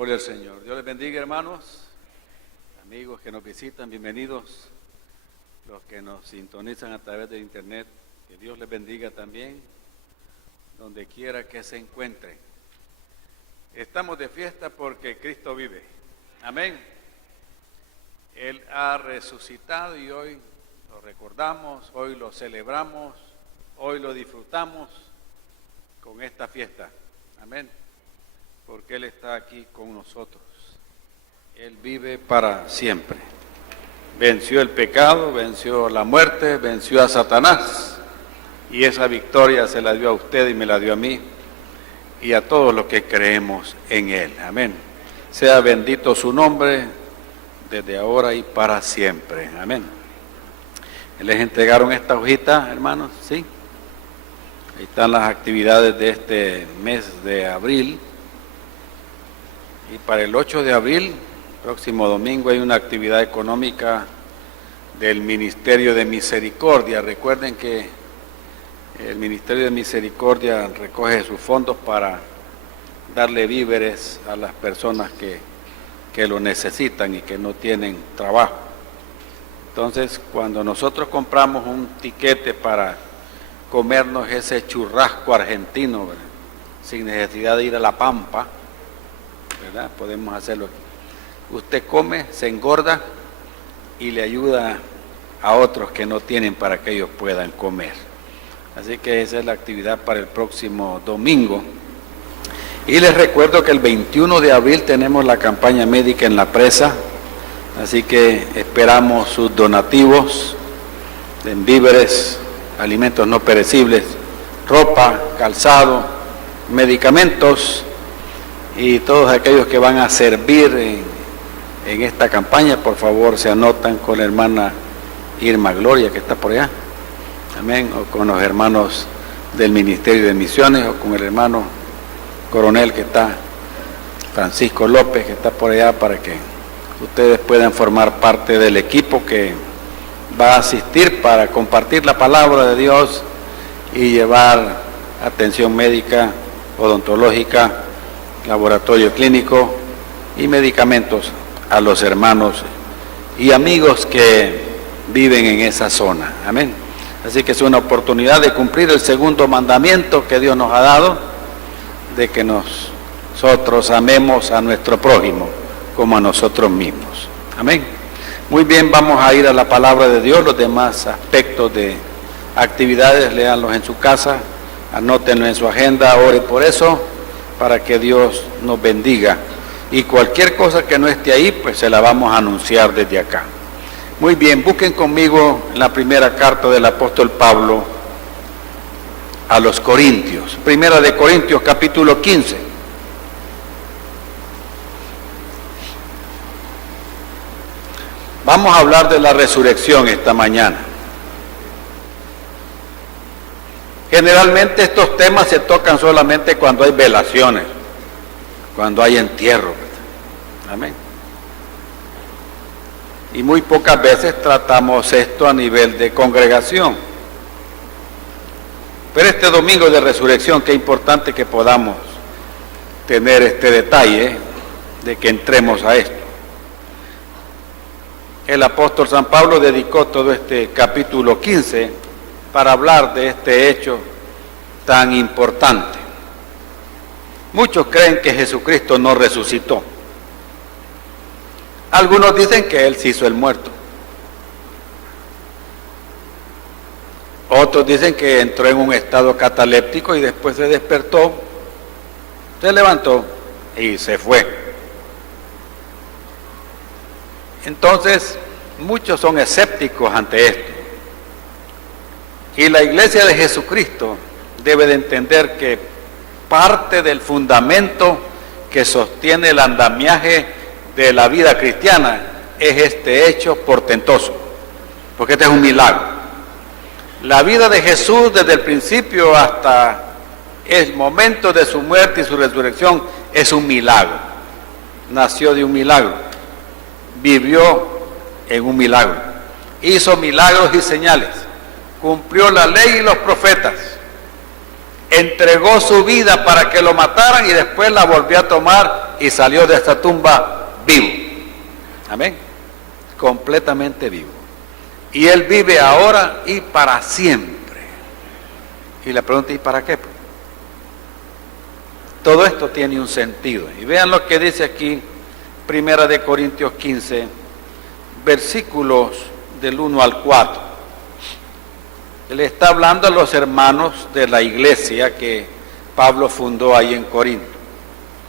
Gloria al Señor. Dios les bendiga, hermanos, amigos que nos visitan, bienvenidos, los que nos sintonizan a través de internet, que Dios les bendiga también, donde quiera que se encuentren. Estamos de fiesta porque Cristo vive, amén. Él ha resucitado y hoy lo recordamos, hoy lo celebramos, hoy lo disfrutamos con esta fiesta, amén. Porque Él está aquí con nosotros. Él vive para siempre. Venció el pecado, venció la muerte, venció a Satanás. Y esa victoria se la dio a usted y me la dio a mí y a todos los que creemos en Él. Amén. Sea bendito su nombre desde ahora y para siempre. Amén. ¿Les entregaron esta hojita, hermanos? Sí. Ahí están las actividades de este mes de abril. Y para el 8 de abril, próximo domingo, hay una actividad económica del Ministerio de Misericordia. Recuerden que el Ministerio de Misericordia recoge sus fondos para darle víveres a las personas que lo necesitan y que no tienen trabajo. Entonces, cuando nosotros compramos un tiquete para comernos ese churrasco argentino, ¿verdad?, sin necesidad de ir a La Pampa, ¿verdad?, podemos hacerlo aquí. Usted come, se engorda y le ayuda a otros que no tienen para que ellos puedan comer. Así que esa es la actividad para el próximo domingo. Y les recuerdo que el 21 de abril tenemos la campaña médica en la presa, así que esperamos sus donativos en víveres, alimentos no perecibles, ropa, calzado, medicamentos, y todos aquellos que van a servir en esta campaña, por favor, se anotan con la hermana Irma Gloria, que está por allá, amén, o con los hermanos del Ministerio de Misiones, o con el hermano coronel que está, Francisco López, que está por allá, para que ustedes puedan formar parte del equipo que va a asistir para compartir la palabra de Dios y llevar atención médica, odontológica, laboratorio clínico y medicamentos a los hermanos y amigos que viven en esa zona, amén. Así que es una oportunidad de cumplir el segundo mandamiento que Dios nos ha dado, de que nosotros amemos a nuestro prójimo como a nosotros mismos, amén. Muy bien, vamos a ir a la palabra de Dios. Los demás aspectos de actividades, léanlos en su casa, anótenlo en su agenda, ore por eso, para que Dios nos bendiga. Y cualquier cosa que no esté ahí, pues se la vamos a anunciar desde acá. Muy bien, busquen conmigo la primera carta del apóstol Pablo a los Corintios. Primera de Corintios, capítulo 15. Vamos a hablar de la resurrección esta mañana. Generalmente estos temas se tocan solamente cuando hay velaciones, cuando hay entierro, ¿verdad? Amén. Y muy pocas veces tratamos esto a nivel de congregación. Pero este domingo de resurrección, qué importante que podamos tener este detalle de que entremos a esto. El apóstol San Pablo dedicó todo este capítulo 15 para hablar de este hecho tan importante. Muchos creen que Jesucristo no resucitó. Algunos dicen que Él se hizo el muerto. Otros dicen que entró en un estado cataléptico y después se despertó, se levantó y se fue. Entonces, muchos son escépticos ante esto. Y la iglesia de Jesucristo debe de entender que parte del fundamento que sostiene el andamiaje de la vida cristiana es este hecho portentoso, porque este es un milagro. La vida de Jesús desde el principio hasta el momento de su muerte y su resurrección es un milagro. Nació de un milagro, vivió en un milagro, hizo milagros y señales, cumplió la ley y los profetas, entregó su vida para que lo mataran y después la volvió a tomar y salió de esta tumba vivo. Amén. Completamente vivo. Y Él vive ahora y para siempre. Y la pregunta, ¿y para qué? Todo esto tiene un sentido. Y vean lo que dice aquí, 1 de Corintios 15, versículos del 1 al 4. Le está hablando a los hermanos de la iglesia que Pablo fundó ahí en Corinto.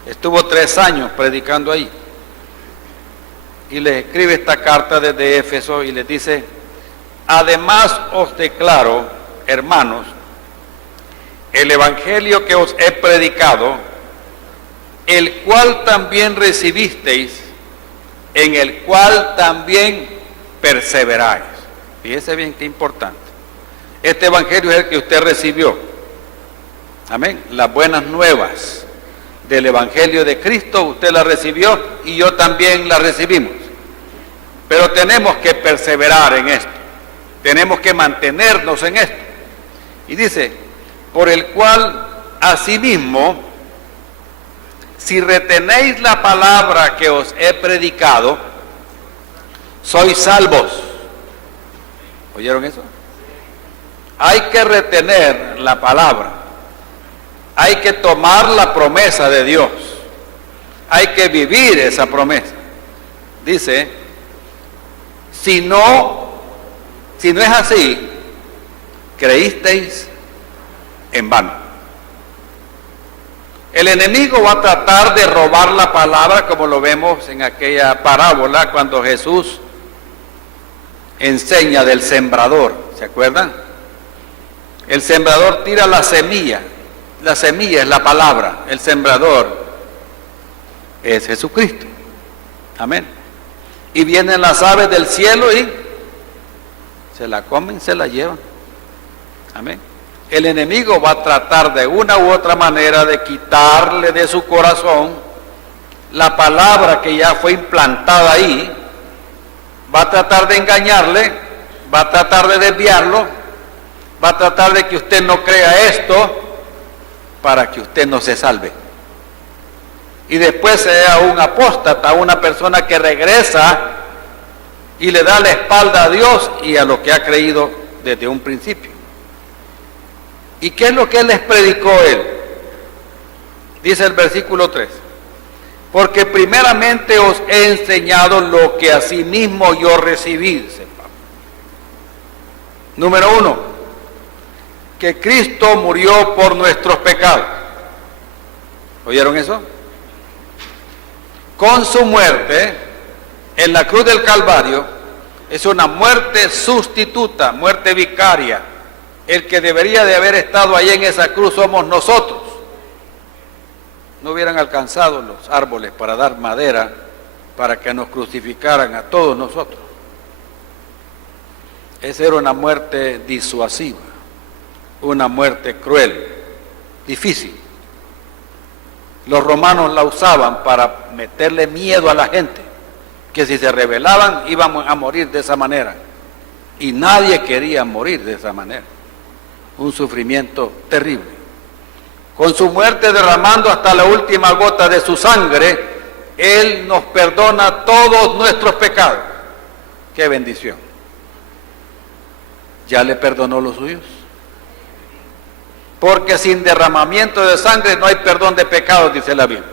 Estuvo 3 años predicando ahí. Y les escribe esta carta desde Éfeso y les dice: además os declaro, hermanos, el evangelio que os he predicado, el cual también recibisteis, en el cual también perseveráis. Fíjese bien qué importante. Este evangelio es el que usted recibió. Amén. Las buenas nuevas del evangelio de Cristo, usted la recibió y yo también la recibimos. Pero tenemos que perseverar en esto. Tenemos que mantenernos en esto. Y dice, por el cual asimismo, si retenéis la palabra que os he predicado, sois salvos. ¿Oyeron eso? Hay que retener la palabra. Hay que tomar la promesa de Dios. Hay que vivir esa promesa. Dice, si no es así, creísteis en vano. El enemigo va a tratar de robar la palabra, como lo vemos en aquella parábola cuando Jesús enseña del sembrador. ¿Se acuerdan? El sembrador tira la semilla. La semilla es la palabra. El sembrador es Jesucristo. Amén. Y vienen las aves del cielo y se la comen, se la llevan. Amén. El enemigo va a tratar de una u otra manera de quitarle de su corazón la palabra que ya fue implantada ahí. Va a tratar de engañarle, va a tratar de desviarlo, va a tratar de que usted no crea esto para que usted no se salve. Y después sea un apóstata, una persona que regresa y le da la espalda a Dios y a lo que ha creído desde un principio. ¿Y qué es lo que les predicó él? Dice el versículo 3. Porque primeramente os he enseñado lo que asimismo yo recibí, dice Pablo. Número 1, que Cristo murió por nuestros pecados. ¿Oyeron eso? Con su muerte en la cruz del Calvario es una muerte sustituta, muerte vicaria. El que debería de haber estado ahí en esa cruz somos nosotros. No hubieran alcanzado los árboles para dar madera para que nos crucificaran a todos nosotros. Esa era una muerte disuasiva, una muerte cruel, difícil. Los romanos la usaban para meterle miedo a la gente, que si se rebelaban iban a morir de esa manera. Y nadie quería morir de esa manera. Un sufrimiento terrible. Con su muerte derramando hasta la última gota de su sangre, Él nos perdona todos nuestros pecados. ¡Qué bendición! ¿Ya le perdonó los suyos? Porque sin derramamiento de sangre no hay perdón de pecados, dice la Biblia.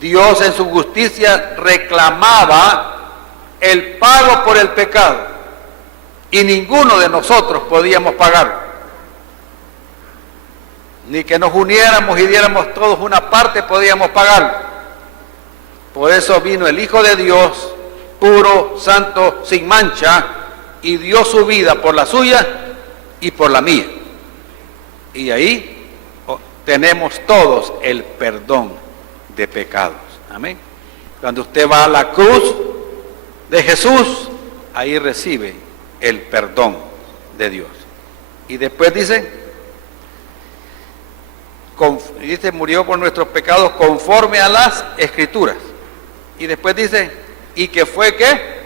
Dios en su justicia reclamaba el pago por el pecado y ninguno de nosotros podíamos pagarlo. Ni que nos uniéramos y diéramos todos una parte podíamos pagarlo. Por eso vino el Hijo de Dios, puro, santo, sin mancha, y dio su vida por la suya y por la mía. Y ahí tenemos todos el perdón de pecados. Amén. Cuando usted va a la cruz de Jesús, ahí recibe el perdón de Dios. Y después dice, murió por nuestros pecados conforme a las Escrituras. Y después dice, y que fue ¿qué?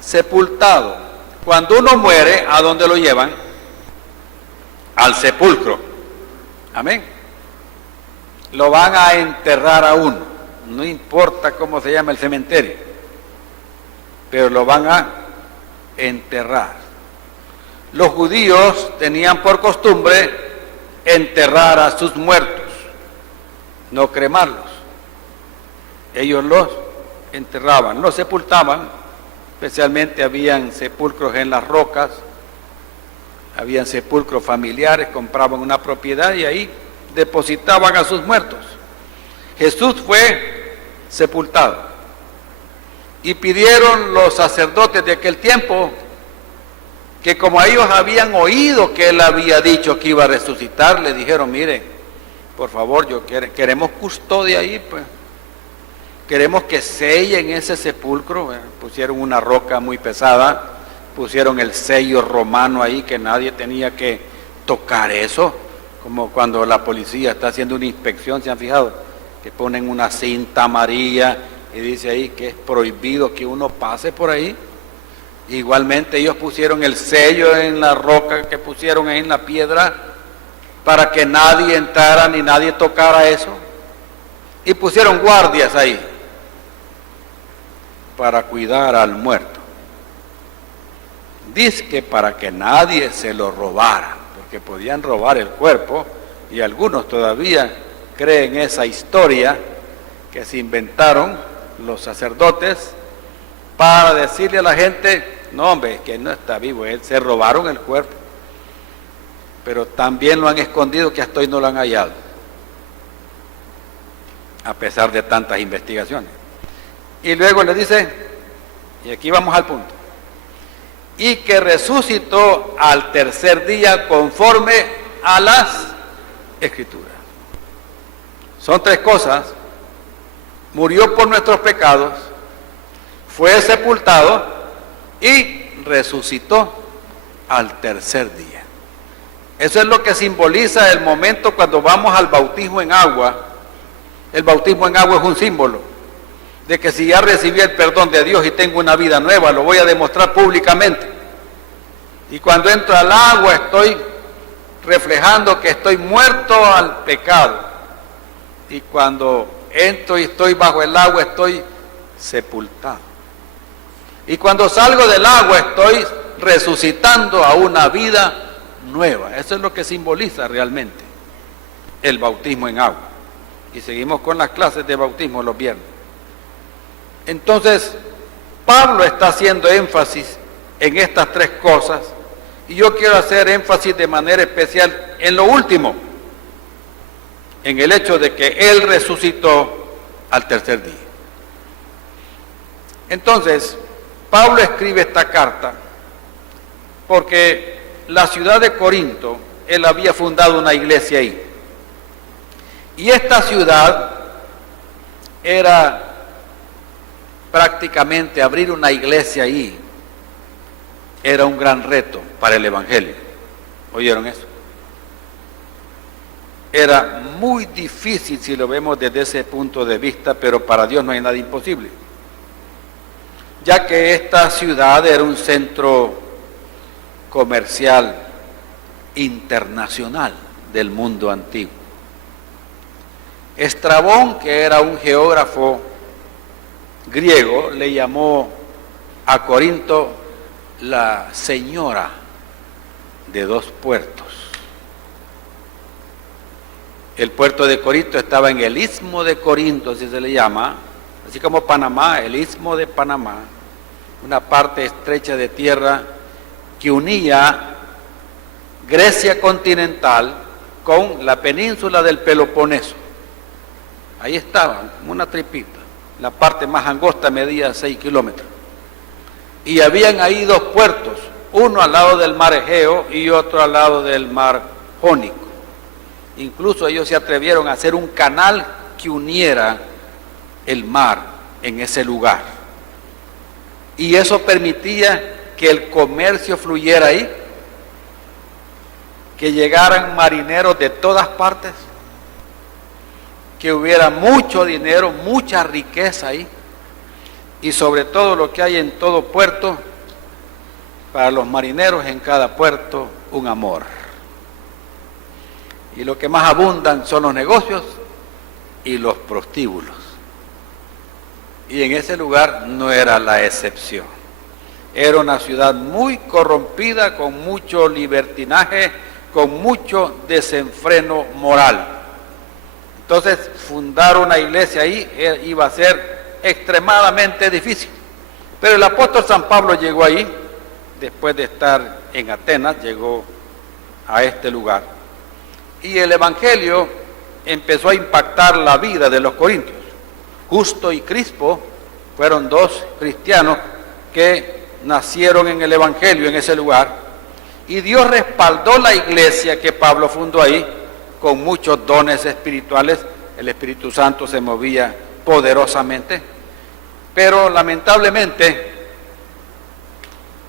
Sepultado. Cuando uno muere, ¿a dónde lo llevan? Al sepulcro. Amén. Lo van a enterrar a uno. no importa cómo se llama el cementerio, pero lo van a enterrar. Los judíos tenían por costumbre enterrar a sus muertos, no cremarlos. Ellos los enterraban, los sepultaban, especialmente habían sepulcros en las rocas, habían sepulcros familiares, compraban una propiedad y ahí depositaban a sus muertos. Jesús fue sepultado y pidieron los sacerdotes de aquel tiempo que, como ellos habían oído que él había dicho que iba a resucitar, le dijeron: miren, por favor, queremos custodia ahí, pues. Queremos que sellen ese sepulcro. Pusieron una roca muy pesada, pusieron el sello romano ahí, que nadie tenía que tocar eso, como cuando la policía está haciendo una inspección, ¿se han fijado? Que ponen una cinta amarilla y dice ahí que es prohibido que uno pase por ahí. Igualmente ellos pusieron el sello en la roca que pusieron ahí en la piedra para que nadie entrara ni nadie tocara eso. Y pusieron guardias ahí para cuidar al muerto. Dice que para que nadie se lo robara, porque podían robar el cuerpo, y algunos todavía creen esa historia que se inventaron los sacerdotes para decirle a la gente: no, hombre, que no está vivo, se robaron el cuerpo. Pero también lo han escondido, que hasta hoy no lo han hallado, a pesar de tantas investigaciones. Y luego le dice, y aquí vamos al punto: y que resucitó al tercer día conforme a las Escrituras. Son tres cosas: murió por nuestros pecados, fue sepultado y resucitó al tercer día. Eso es lo que simboliza el momento cuando vamos al bautismo en agua. El bautismo en agua es un símbolo de que si ya recibí el perdón de Dios y tengo una vida nueva, lo voy a demostrar públicamente. Y cuando entro al agua estoy reflejando que estoy muerto al pecado. Y cuando entro y estoy bajo el agua estoy sepultado. Y cuando salgo del agua estoy resucitando a una vida nueva. Eso es lo que simboliza realmente el bautismo en agua. Y seguimos con las clases de bautismo los viernes. Entonces, Pablo está haciendo énfasis en estas tres cosas, y yo quiero hacer énfasis de manera especial en lo último, en el hecho de que él resucitó al tercer día. Entonces, Pablo escribe esta carta porque la ciudad de Corinto, él había fundado una iglesia ahí. Y esta ciudad era prácticamente abrir una iglesia ahí. Era un gran reto para el evangelio. ¿Oyeron eso? Era muy difícil si lo vemos desde ese punto de vista, pero para Dios no hay nada imposible. Ya que esta ciudad era un centro comercial internacional del mundo antiguo. Estrabón, que era un geógrafo griego, le llamó a Corinto la señora de dos puertos. El puerto de Corinto estaba en el Istmo de Corinto, así se le llama, así como Panamá, el Istmo de Panamá, una parte estrecha de tierra que unía Grecia continental con la península del Peloponeso. Ahí estaba, como una tripita. La parte más angosta medía 6 kilómetros. Y habían ahí dos puertos, uno al lado del mar Egeo y otro al lado del mar Jónico. Incluso ellos se atrevieron a hacer un canal que uniera el mar en ese lugar. Y eso permitía que el comercio fluyera ahí, que llegaran marineros de todas partes, que hubiera mucho dinero, mucha riqueza ahí, y sobre todo lo que hay en todo puerto, para los marineros en cada puerto, un amor. Y lo que más abundan son los negocios y los prostíbulos. Y en ese lugar no era la excepción. Era una ciudad muy corrompida, con mucho libertinaje, con mucho desenfreno moral. Entonces, fundar una iglesia ahí iba a ser extremadamente difícil. Pero el apóstol San Pablo llegó ahí, después de estar en Atenas, llegó a este lugar. Y el evangelio empezó a impactar la vida de los corintios. Justo y Crispo fueron dos cristianos que nacieron en el evangelio en ese lugar, y Dios respaldó la iglesia que Pablo fundó ahí con muchos dones espirituales. El Espíritu Santo se movía poderosamente, pero lamentablemente,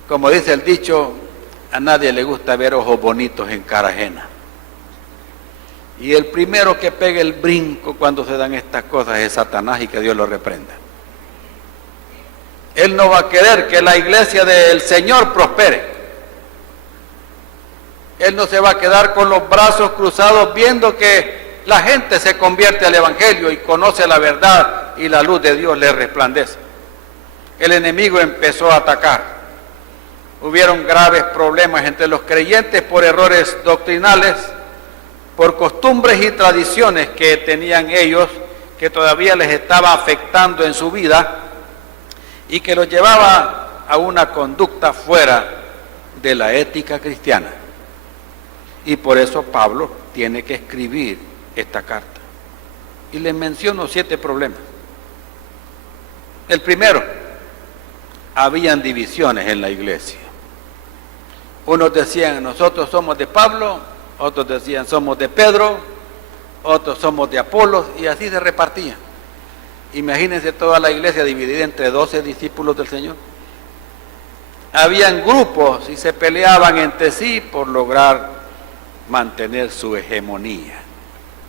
como dice el dicho, a nadie le gusta ver ojos bonitos en cara ajena. Y el primero que pega el brinco cuando se dan estas cosas es Satanás, y que Dios lo reprenda. Él no va a querer que la iglesia del Señor prospere. Él no se va a quedar con los brazos cruzados viendo que la gente se convierte al evangelio y conoce la verdad y la luz de Dios le resplandece. El enemigo empezó a atacar. Hubieron graves problemas entre los creyentes por errores doctrinales, por costumbres y tradiciones que tenían ellos, que todavía les estaba afectando en su vida y que los llevaba a una conducta fuera de la ética cristiana. Y por eso Pablo tiene que escribir esta carta. Y les menciono 7 problemas. El primero, habían divisiones en la iglesia. Unos decían, nosotros somos de Pablo, otros decían, somos de Pedro, otros somos de Apolos, y así se repartían. Imagínense toda la iglesia dividida entre 12 discípulos del Señor. Habían grupos y se peleaban entre sí por lograr mantener su hegemonía.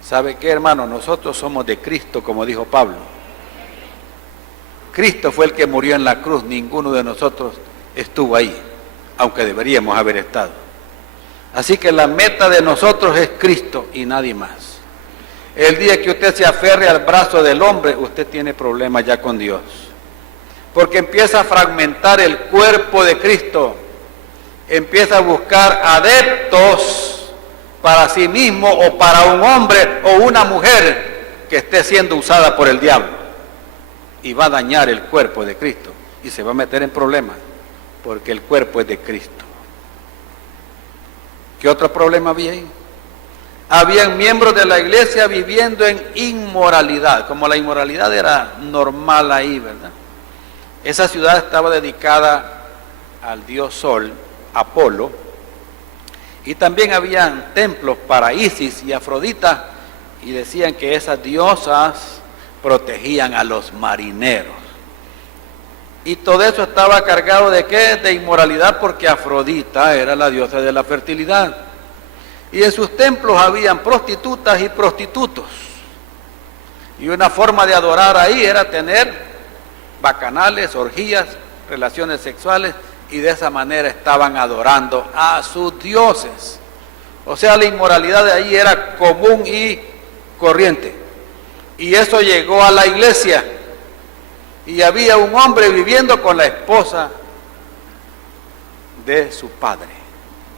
¿Sabe qué, hermano? Nosotros somos de Cristo, como dijo Pablo. Cristo fue el que murió en la cruz, ninguno de nosotros estuvo ahí, aunque deberíamos haber estado. Así que la meta de nosotros es Cristo y nadie más. El día que usted se aferre al brazo del hombre, usted tiene problemas ya con Dios. Porque empieza a fragmentar el cuerpo de Cristo. Empieza a buscar adeptos para sí mismo o para un hombre o una mujer que esté siendo usada por el diablo. Y va a dañar el cuerpo de Cristo y se va a meter en problemas porque el cuerpo es de Cristo. ¿Qué otro problema había ahí? Habían miembros de la iglesia viviendo en inmoralidad, como la inmoralidad era normal ahí, ¿verdad? Esa ciudad estaba dedicada al dios Sol, Apolo, y también habían templos para Isis y Afrodita, y decían que esas diosas protegían a los marineros. Y todo eso estaba cargado ¿de qué? De inmoralidad, porque Afrodita era la diosa de la fertilidad. Y en sus templos habían prostitutas y prostitutos. Y una forma de adorar ahí era tener bacanales, orgías, relaciones sexuales, y de esa manera estaban adorando a sus dioses. O sea, la inmoralidad de ahí era común y corriente. Y eso llegó a la iglesia. Y había un hombre viviendo con la esposa de su padre.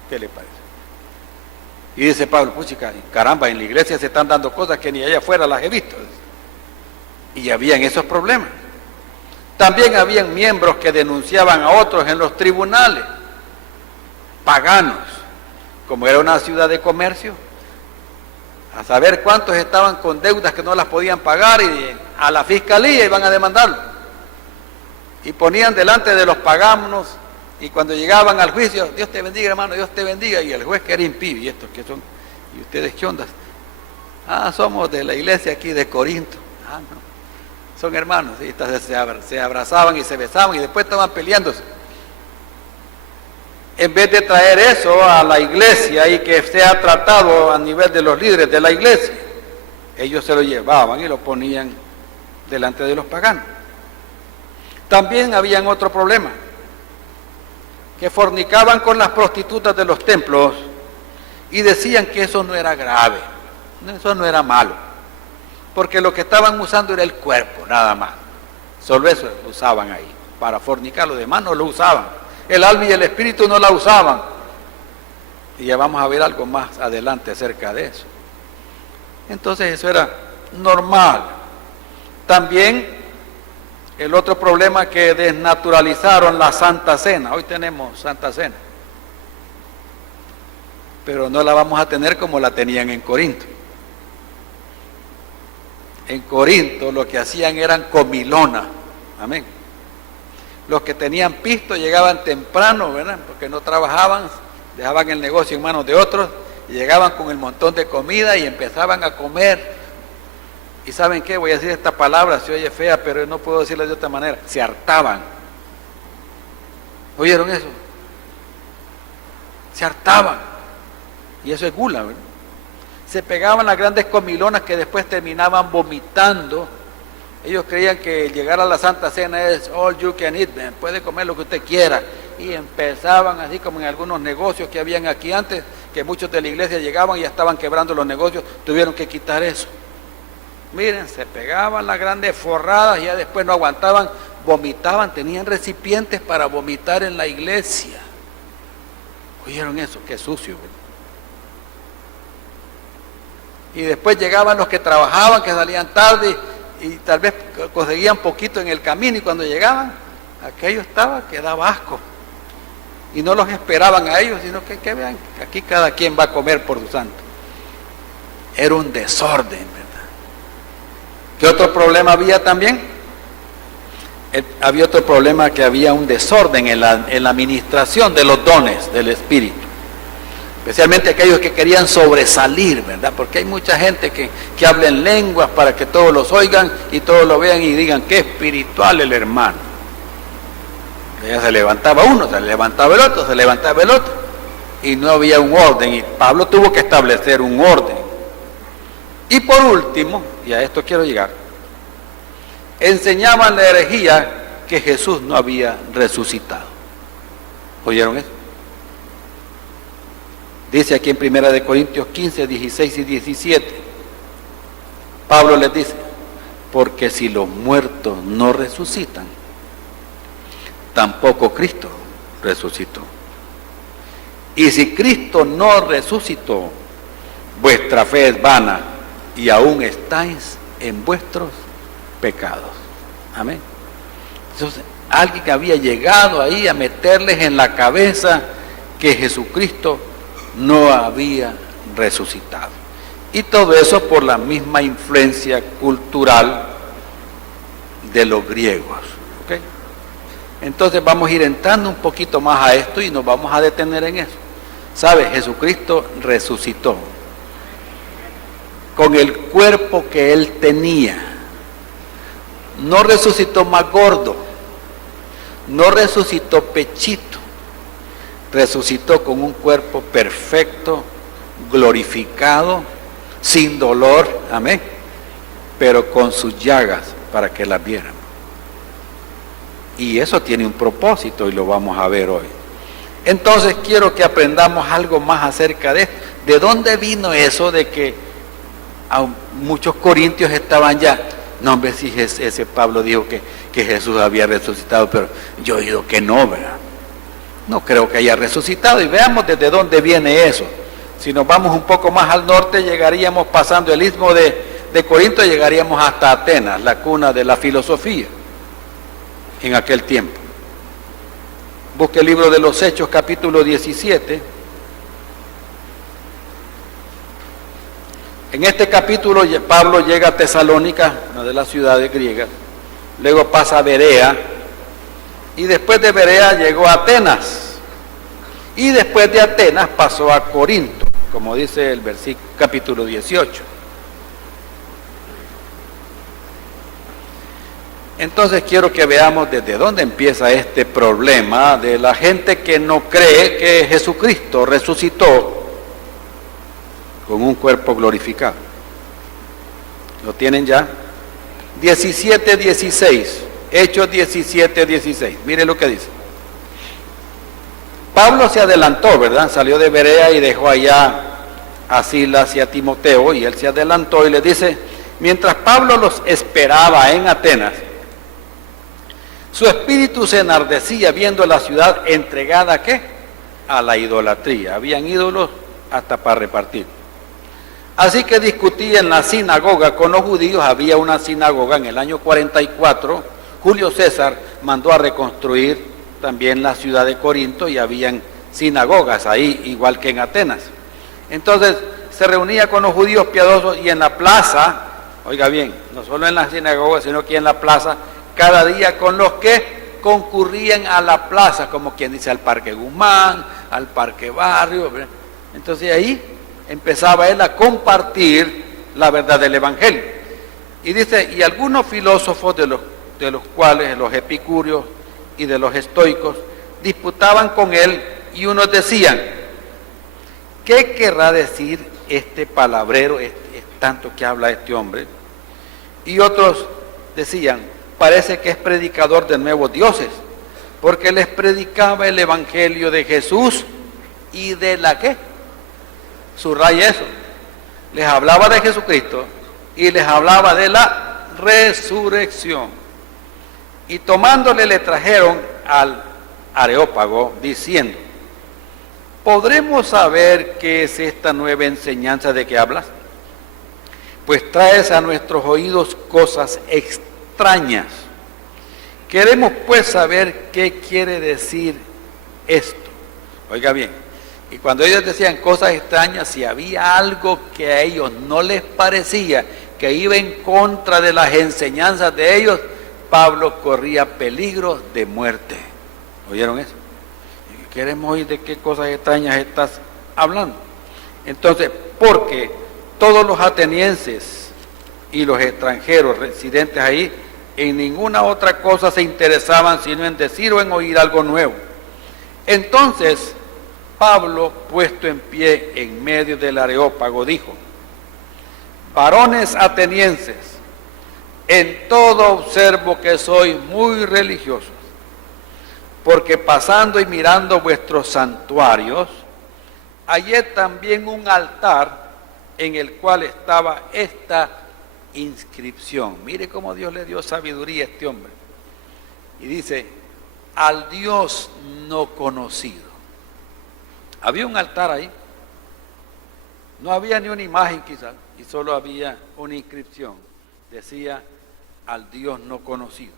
¿Qué le parece? Y dice Pablo, puchica, caramba, en la iglesia se están dando cosas que ni allá afuera las he visto. Y habían esos problemas. También habían miembros que denunciaban a otros en los tribunales, paganos, como era una ciudad de comercio, a saber cuántos estaban con deudas que no las podían pagar, y a la fiscalía iban a demandarlo. Y ponían delante de los paganos, y cuando llegaban al juicio, Dios te bendiga, hermano, Dios te bendiga, y el juez que era impío, y estos que son, y ustedes qué ondas, somos de la iglesia aquí de Corinto, no, son hermanos, y se abrazaban y se besaban, y después estaban peleándose. En vez de traer eso a la iglesia y que sea tratado a nivel de los líderes de la iglesia, ellos se lo llevaban y lo ponían delante de los paganos. También habían otro problema, que fornicaban con las prostitutas de los templos y decían que eso no era grave, eso no era malo, porque lo que estaban usando era el cuerpo, nada más. Solo eso usaban ahí. Para fornicar, los demás no lo usaban. El alma y el espíritu no la usaban. Y ya vamos a ver algo más adelante acerca de eso. Entonces eso era normal. También el otro problema, que desnaturalizaron la Santa Cena. Hoy tenemos Santa Cena, pero no la vamos a tener como la tenían en Corinto. En Corinto lo que hacían eran comilonas. Amén. Los que tenían pisto llegaban temprano, ¿verdad? Porque no trabajaban, dejaban el negocio en manos de otros, y llegaban con el montón de comida y empezaban a comer. Y ¿saben qué? Voy a decir esta palabra, se oye fea, pero no puedo decirla de otra manera. Se hartaban. ¿Oyeron eso? Se hartaban. Y eso es gula, ¿verdad? Se pegaban las grandes comilonas que después terminaban vomitando. Ellos creían que llegar a la Santa Cena es all you can eat, man. Puede comer lo que usted quiera. Y empezaban así como en algunos negocios que habían aquí antes, que muchos de la iglesia llegaban y ya estaban quebrando los negocios, tuvieron que quitar eso. Miren, se pegaban las grandes forradas y ya después no aguantaban, vomitaban, tenían recipientes para vomitar en la iglesia. ¿Oyeron eso? Qué sucio, ¿verdad? Y después llegaban los que trabajaban, que salían tarde y tal vez conseguían poquito en el camino, y cuando llegaban, aquello estaba que daba asco. Y no los esperaban a ellos, sino que vean, que aquí cada quien va a comer por su santo. Era un desorden, ¿verdad? ¿Qué otro problema había también? Había otro problema, que había un desorden en la administración de los dones del Espíritu. Especialmente aquellos que querían sobresalir, ¿verdad? Porque hay mucha gente que habla en lenguas para que todos los oigan y todos lo vean y digan, qué espiritual el hermano. Ya se levantaba uno, se levantaba el otro, se levantaba el otro. Y no había un orden. Y Pablo tuvo que establecer un orden. Y por último, y a esto quiero llegar, enseñaban la herejía que Jesús no había resucitado. ¿Oyeron eso? Dice aquí en 1 Corintios 15, 16 y 17, Pablo les dice, porque si los muertos no resucitan, tampoco Cristo resucitó. Y si Cristo no resucitó, vuestra fe es vana y aún estáis en vuestros pecados. Amén. Entonces, alguien que había llegado ahí a meterles en la cabeza que Jesucristo no había resucitado. Y todo eso por la misma influencia cultural de los griegos. ¿Okay? Entonces vamos a ir entrando un poquito más a esto y nos vamos a detener en eso. ¿Sabe? Jesucristo resucitó con el cuerpo que Él tenía. No resucitó más gordo, no resucitó pechito, resucitó con un cuerpo perfecto, glorificado, sin dolor, amén, pero con sus llagas para que las vieran. Y eso tiene un propósito y lo vamos a ver hoy. Entonces quiero que aprendamos algo más acerca de esto. ¿De dónde vino eso de que muchos corintios estaban ya? No, hombre, si ese Pablo dijo que Jesús había resucitado, pero yo he oído que no, ¿verdad? No creo que haya resucitado. Y veamos desde dónde viene eso. Si nos vamos un poco más al norte, llegaríamos pasando el istmo de Corinto, llegaríamos hasta Atenas, la cuna de la filosofía en aquel tiempo. Busque el libro de los Hechos, capítulo 17. En este capítulo Pablo llega a Tesalónica, una de las ciudades griegas, luego pasa a Berea, y después de Berea llegó a Atenas, y después de Atenas pasó a Corinto, como dice el versículo capítulo 18. Entonces quiero que veamos desde dónde empieza este problema de la gente que no cree que Jesucristo resucitó con un cuerpo glorificado. ¿Lo tienen ya? 17:16, Hechos 17:16. Mire lo que dice. Pablo se adelantó, ¿verdad? Salió de Berea y dejó allá a Silas y a Timoteo, y él se adelantó y le dice, mientras Pablo los esperaba en Atenas, Su espíritu se enardecía viendo la ciudad entregada, ¿qué? A la idolatría. Habían ídolos hasta para repartir. Así que discutía en la sinagoga con los judíos. Había una sinagoga en el año 44. Julio César mandó a reconstruir también la ciudad de Corinto y habían sinagogas ahí, igual que en Atenas. Entonces se reunía con los judíos piadosos y en la plaza, oiga bien, no solo en la sinagoga, sino que en la plaza, cada día con los que concurrían a la plaza, como quien dice al Parque Guzmán, al Parque Barrio. Entonces ahí empezaba él a compartir la verdad del Evangelio. Y dice, y algunos filósofos de los cuales los epicúreos y de los estoicos disputaban con él, y unos decían, ¿qué querrá decir este palabrero, es tanto que habla este hombre? Y otros decían, parece que es predicador de nuevos dioses, porque les predicaba el Evangelio de Jesús y de la ¿qué? Subraya eso. Les hablaba de Jesucristo y les hablaba de la resurrección. Y tomándole le trajeron al Areópago diciendo, ¿podremos saber qué es esta nueva enseñanza de que hablas? Pues traes a nuestros oídos cosas extrañas. Queremos pues saber qué quiere decir esto. Oiga bien, y cuando ellos decían cosas extrañas, si había algo que a ellos no les parecía, que iba en contra de las enseñanzas de ellos, Pablo corría peligro de muerte. ¿Oyeron eso? Queremos oír de qué cosas extrañas estás hablando. Entonces, porque todos los atenienses y los extranjeros residentes ahí, en ninguna otra cosa se interesaban sino en decir o en oír algo nuevo. Entonces, Pablo, puesto en pie en medio del Areópago, dijo, varones atenienses, en todo observo que sois muy religiosos, porque pasando y mirando vuestros santuarios, hallé también un altar en el cual estaba esta inscripción. Mire cómo Dios le dio sabiduría a este hombre. Y dice, al Dios no conocido. Había un altar ahí. No había ni una imagen quizás, y solo había una inscripción. Decía, al Dios no conocido.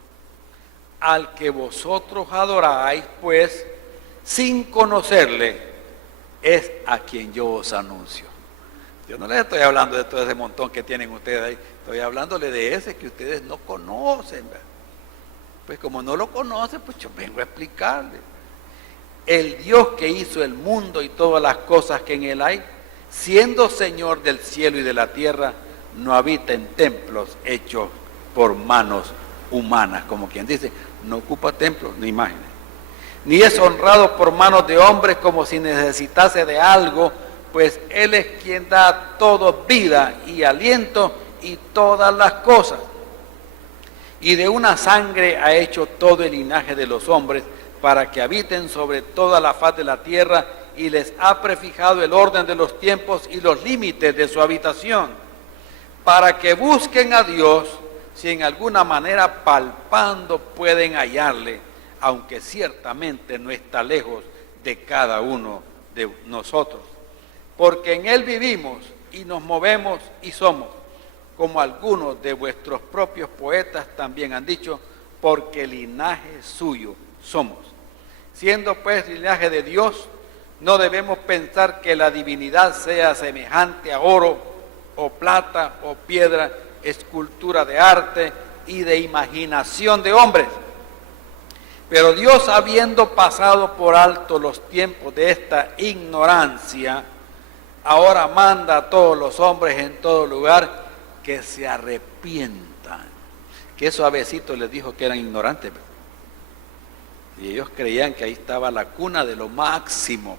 Al que vosotros adoráis, pues, sin conocerle, es a quien yo os anuncio. Yo no les estoy hablando de todo ese montón que tienen ustedes ahí, estoy hablándole de ese que ustedes no conocen, ¿verdad? Pues como no lo conocen, pues yo vengo a explicarles. El Dios que hizo el mundo y todas las cosas que en él hay, siendo Señor del cielo y de la tierra, no habita en templos hechos por manos humanas, como quien dice, no ocupa templos ni imágenes, ni es honrado por manos de hombres como si necesitase de algo, pues Él es quien da a todo vida y aliento y todas las cosas. Y de una sangre ha hecho todo el linaje de los hombres para que habiten sobre toda la faz de la tierra, y les ha prefijado el orden de los tiempos y los límites de su habitación, para que busquen a Dios, si en alguna manera palpando pueden hallarle, aunque ciertamente no está lejos de cada uno de nosotros. Porque en Él vivimos y nos movemos y somos, como algunos de vuestros propios poetas también han dicho, porque linaje suyo somos. Siendo pues linaje de Dios, no debemos pensar que la divinidad sea semejante a oro o plata o piedra, escultura de arte y de imaginación de hombres. Pero Dios, habiendo pasado por alto los tiempos de esta ignorancia, ahora manda a todos los hombres en todo lugar que se arrepientan. Qué suavecito les dijo que eran ignorantes. Y ellos creían que ahí estaba la cuna de lo máximo.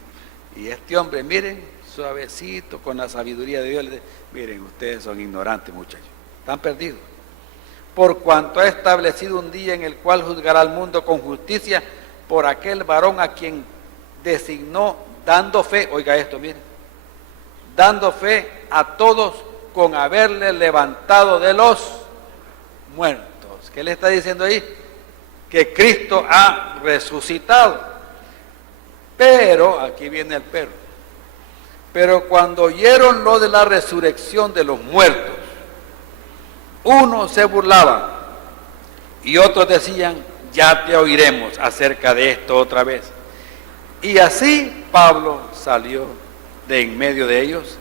Y este hombre, miren, suavecito, con la sabiduría de Dios, le dice, miren, ustedes son ignorantes, muchachos, están perdidos. Por cuanto ha establecido un día en el cual juzgará al mundo con justicia por aquel varón a quien designó, dando fe, oiga esto, miren, dando fe a todos con haberle levantado de los muertos. ¿Qué le está diciendo ahí? que Cristo ha resucitado. Pero, aquí viene el pero cuando oyeron lo de la resurrección de los muertos, unos se burlaban y otros decían, ya te oiremos acerca de esto otra vez. Y así Pablo salió de en medio de ellos,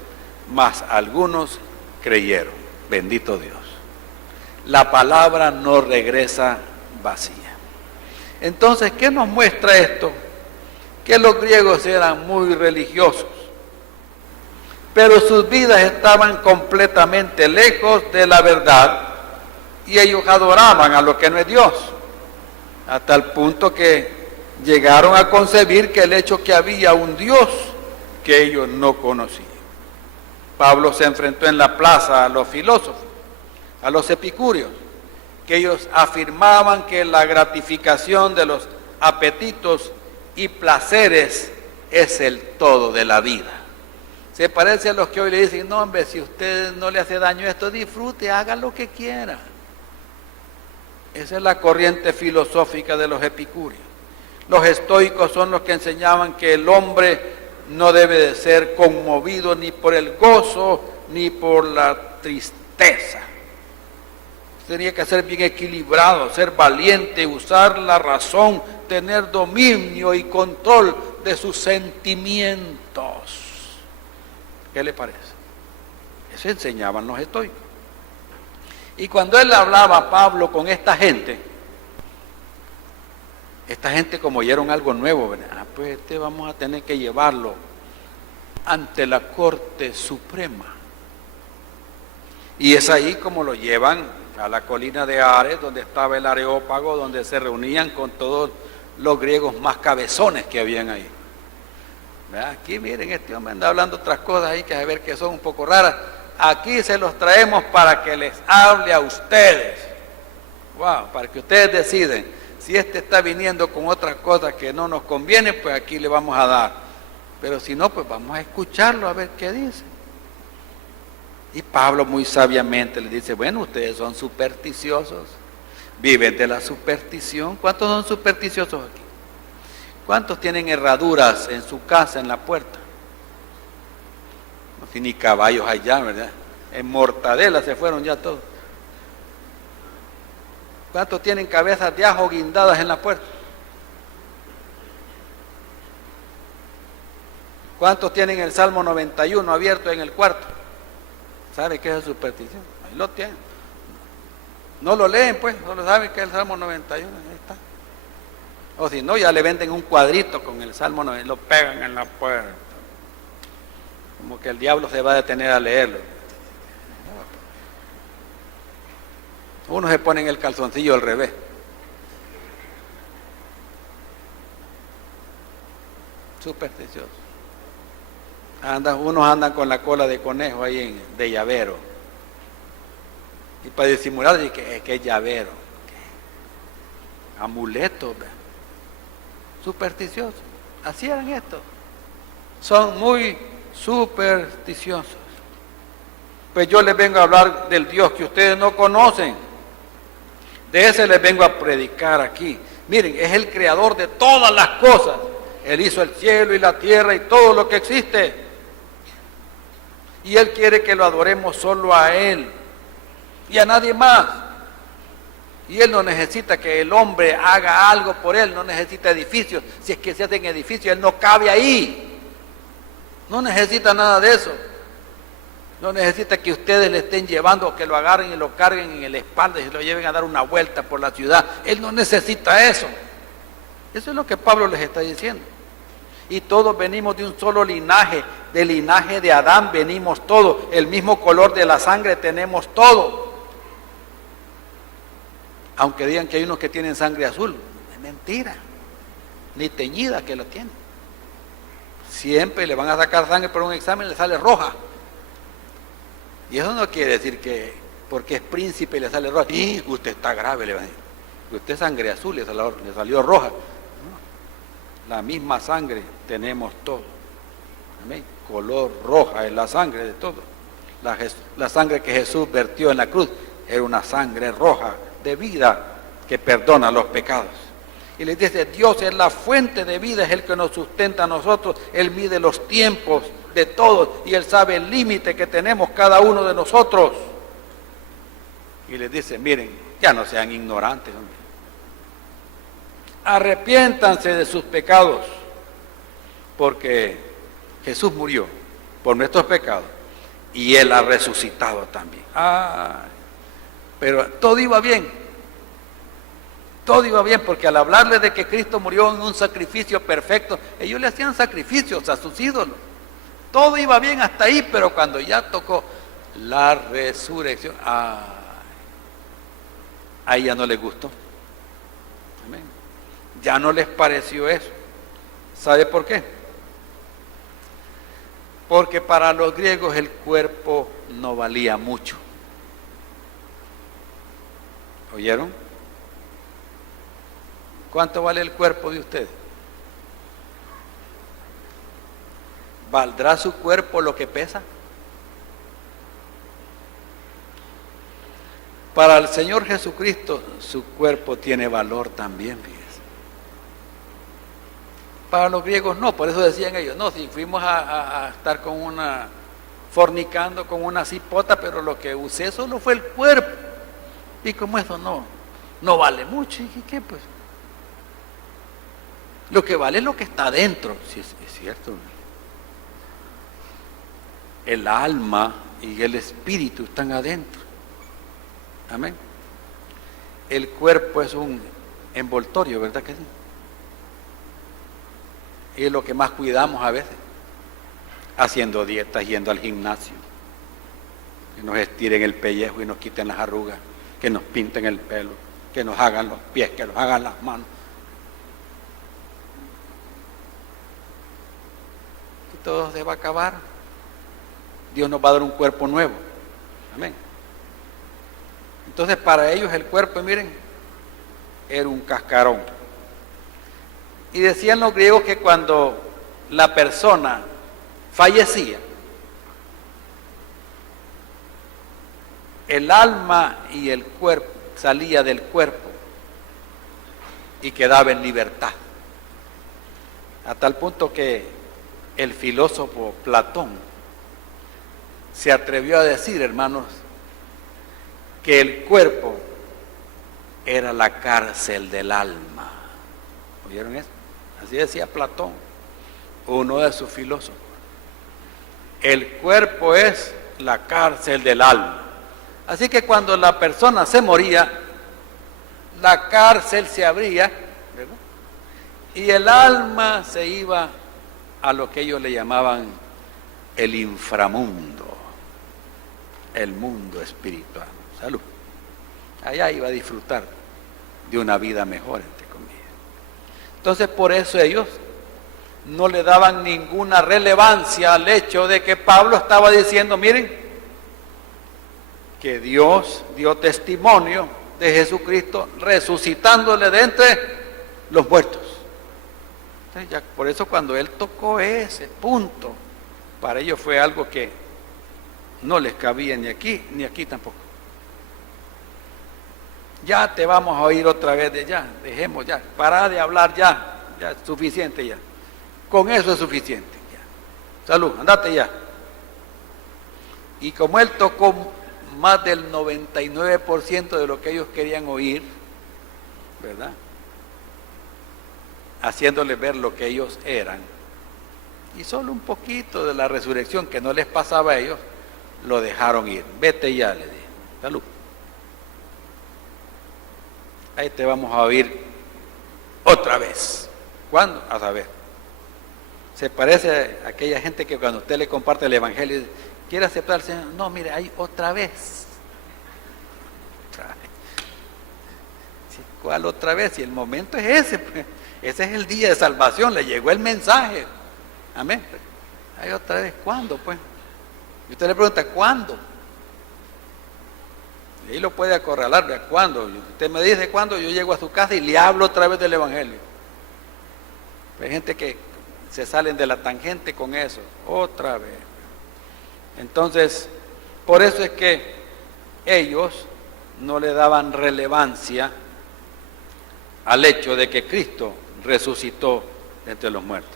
mas algunos creyeron. Bendito Dios. La palabra no regresa vacía. Entonces, ¿qué nos muestra esto? Que los griegos eran muy religiosos, pero sus vidas estaban completamente lejos de la verdad y ellos adoraban a lo que no es Dios, hasta el punto que llegaron a concebir que el hecho que había un Dios que ellos no conocían. Pablo se enfrentó en la plaza a los filósofos, a los epicúreos, que ellos afirmaban que la gratificación de los apetitos y placeres es el todo de la vida. Se parece a los que hoy le dicen, no hombre, si usted no le hace daño a esto, disfrute, haga lo que quiera. Esa es la corriente filosófica de los epicúreos. Los estoicos son los que enseñaban que el hombre no debe de ser conmovido ni por el gozo ni por la tristeza. Tenía que ser bien equilibrado, ser valiente, usar la razón, tener dominio y control de sus sentimientos. ¿Qué le parece? Eso enseñaban los estoicos. Y cuando él hablaba, Pablo, con esta gente como oyeron algo nuevo, ¿verdad? Pues vamos a tener que llevarlo ante la Corte Suprema. Y es ahí como lo llevan a la colina de Ares, donde estaba el Areópago, donde se reunían con todos los griegos más cabezones que habían ahí. ¿Verdad? Aquí miren, este hombre anda hablando otras cosas ahí que a ver que son un poco raras. Aquí se los traemos para que les hable a ustedes. Wow, para que ustedes deciden. Si este está viniendo con otras cosas que no nos conviene, pues aquí le vamos a dar. Pero si no, pues vamos a escucharlo a ver qué dice. Y Pablo muy sabiamente le dice, bueno, ustedes son supersticiosos, viven de la superstición. ¿Cuántos son supersticiosos aquí? ¿Cuántos tienen herraduras en su casa, en la puerta? No tiene ni caballos allá, ¿verdad? En Mortadela se fueron ya todos. ¿Cuántos tienen cabezas de ajo guindadas en la puerta? ¿Cuántos tienen el Salmo 91 abierto en el cuarto? ¿Sabe qué es superstición? Ahí lo tienen. No lo leen, pues, solo saben que es el Salmo 91, ahí está. O si no, ya le venden un cuadrito con el Salmo 91, lo pegan en la puerta. Como que el diablo se va a detener a leerlo. Unos se ponen el calzoncillo al revés. Supersticiosos. Unos andan con la cola de conejo ahí de llavero. Y para disimular, que es llavero. Amuleto. Supersticiosos. Así eran estos. Son muy supersticiosos. Pues yo les vengo a hablar del Dios que ustedes no conocen. De ese les vengo a predicar aquí. Miren, es el creador de todas las cosas. Él hizo el cielo y la tierra y todo lo que existe. Y Él quiere que lo adoremos solo a Él y a nadie más. Y Él no necesita que el hombre haga algo por Él, no necesita edificios. Si es que se hacen edificios, Él no cabe ahí. No necesita nada de eso. No necesita que ustedes le estén llevando o que lo agarren y lo carguen en la espalda y se lo lleven a dar una vuelta por la ciudad. Él no necesita eso. Eso es lo que Pablo les está diciendo. Y todos venimos de un solo linaje, del linaje de Adán venimos todos. El mismo color de la sangre tenemos todos. Aunque digan que hay unos que tienen sangre azul, es mentira. Ni teñida que lo tienen. Siempre le van a sacar sangre por un examen y le sale roja. Y eso no quiere decir que porque es príncipe y le sale roja. ¡Y usted está grave! Le van a decir. Usted es sangre azul, le salió roja. No. La misma sangre tenemos todos. Amén. Color roja es la sangre de todos. La sangre que Jesús vertió en la cruz era una sangre roja de vida que perdona los pecados. Y les dice, Dios es la fuente de vida, es el que nos sustenta a nosotros. Él mide los tiempos de todos y Él sabe el límite que tenemos cada uno de nosotros. Y les dice, miren, ya no sean ignorantes, hombre. Arrepiéntanse de sus pecados, porque Jesús murió por nuestros pecados y Él ha resucitado también. Pero todo iba bien. Todo iba bien, porque al hablarle de que Cristo murió en un sacrificio perfecto, ellos le hacían sacrificios a sus ídolos. Todo iba bien hasta ahí, pero cuando ya tocó la resurrección, ahí ya no les gustó. Amén. Ya no les pareció eso. ¿Sabe por qué? Porque para los griegos el cuerpo no valía mucho. ¿Oyeron? ¿Cuánto vale el cuerpo de ustedes? ¿Valdrá su cuerpo lo que pesa? Para el Señor Jesucristo, su cuerpo tiene valor también, fíjense. Para los griegos no, por eso decían ellos, no, si fuimos a estar con una, fornicando con una cipota, pero lo que usé solo fue el cuerpo. Y como eso no vale mucho, ¿y qué pues? Lo que vale es lo que está adentro, sí, es cierto. El alma y el espíritu están adentro. Amén. El cuerpo es un envoltorio, ¿verdad que sí? Y es lo que más cuidamos a veces, haciendo dietas, yendo al gimnasio, que nos estiren el pellejo y nos quiten las arrugas, que nos pinten el pelo, que nos hagan los pies, que nos hagan las manos. Todo se va a acabar. Dios nos va a dar un cuerpo nuevo. Amén. Entonces para ellos el cuerpo, miren, era un cascarón. Y decían los griegos que cuando la persona fallecía, el alma y el cuerpo salía del cuerpo y quedaba en libertad. A tal punto que el filósofo Platón se atrevió a decir, hermanos, que el cuerpo era la cárcel del alma. ¿Oyeron eso? Así decía Platón, uno de sus filósofos. El cuerpo es la cárcel del alma. Así que cuando la persona se moría, la cárcel se abría, ¿verdad? Y el alma se iba a lo que ellos le llamaban el inframundo, el mundo espiritual. Salud. Allá iba a disfrutar de una vida mejor, entre comillas. Entonces, por eso ellos no le daban ninguna relevancia al hecho de que Pablo estaba diciendo, miren, que Dios dio testimonio de Jesucristo resucitándole de entre los muertos. Entonces, ya, por eso cuando él tocó ese punto, para ellos fue algo que no les cabía ni aquí tampoco. Ya te vamos a oír otra vez de ya, dejemos ya, para de hablar ya es suficiente ya. Con eso es suficiente ya. Salud, andate ya. Y como él tocó más del 99% de lo que ellos querían oír, ¿verdad? Haciéndoles ver lo que ellos eran, y solo un poquito de la resurrección que no les pasaba a ellos, lo dejaron ir. Vete ya, le dije. Salud. Ahí te vamos a oír otra vez. ¿Cuándo? A saber. Se parece a aquella gente que cuando usted le comparte el evangelio, quiere aceptar al Señor. No, mire, hay otra vez. ¿Cuál otra vez? Y el momento es ese, pues. Ese es el día de salvación, le llegó el mensaje. Amén. Hay otra vez, ¿cuándo, pues? Y usted le pregunta, ¿cuándo? Y ahí lo puede acorralar, ¿de cuándo? Usted me dice cuándo, yo llego a su casa y le hablo otra vez del evangelio. Hay gente que se salen de la tangente con eso, otra vez. Entonces, por eso es que ellos no le daban relevancia al hecho de que Cristo resucitó de entre los muertos.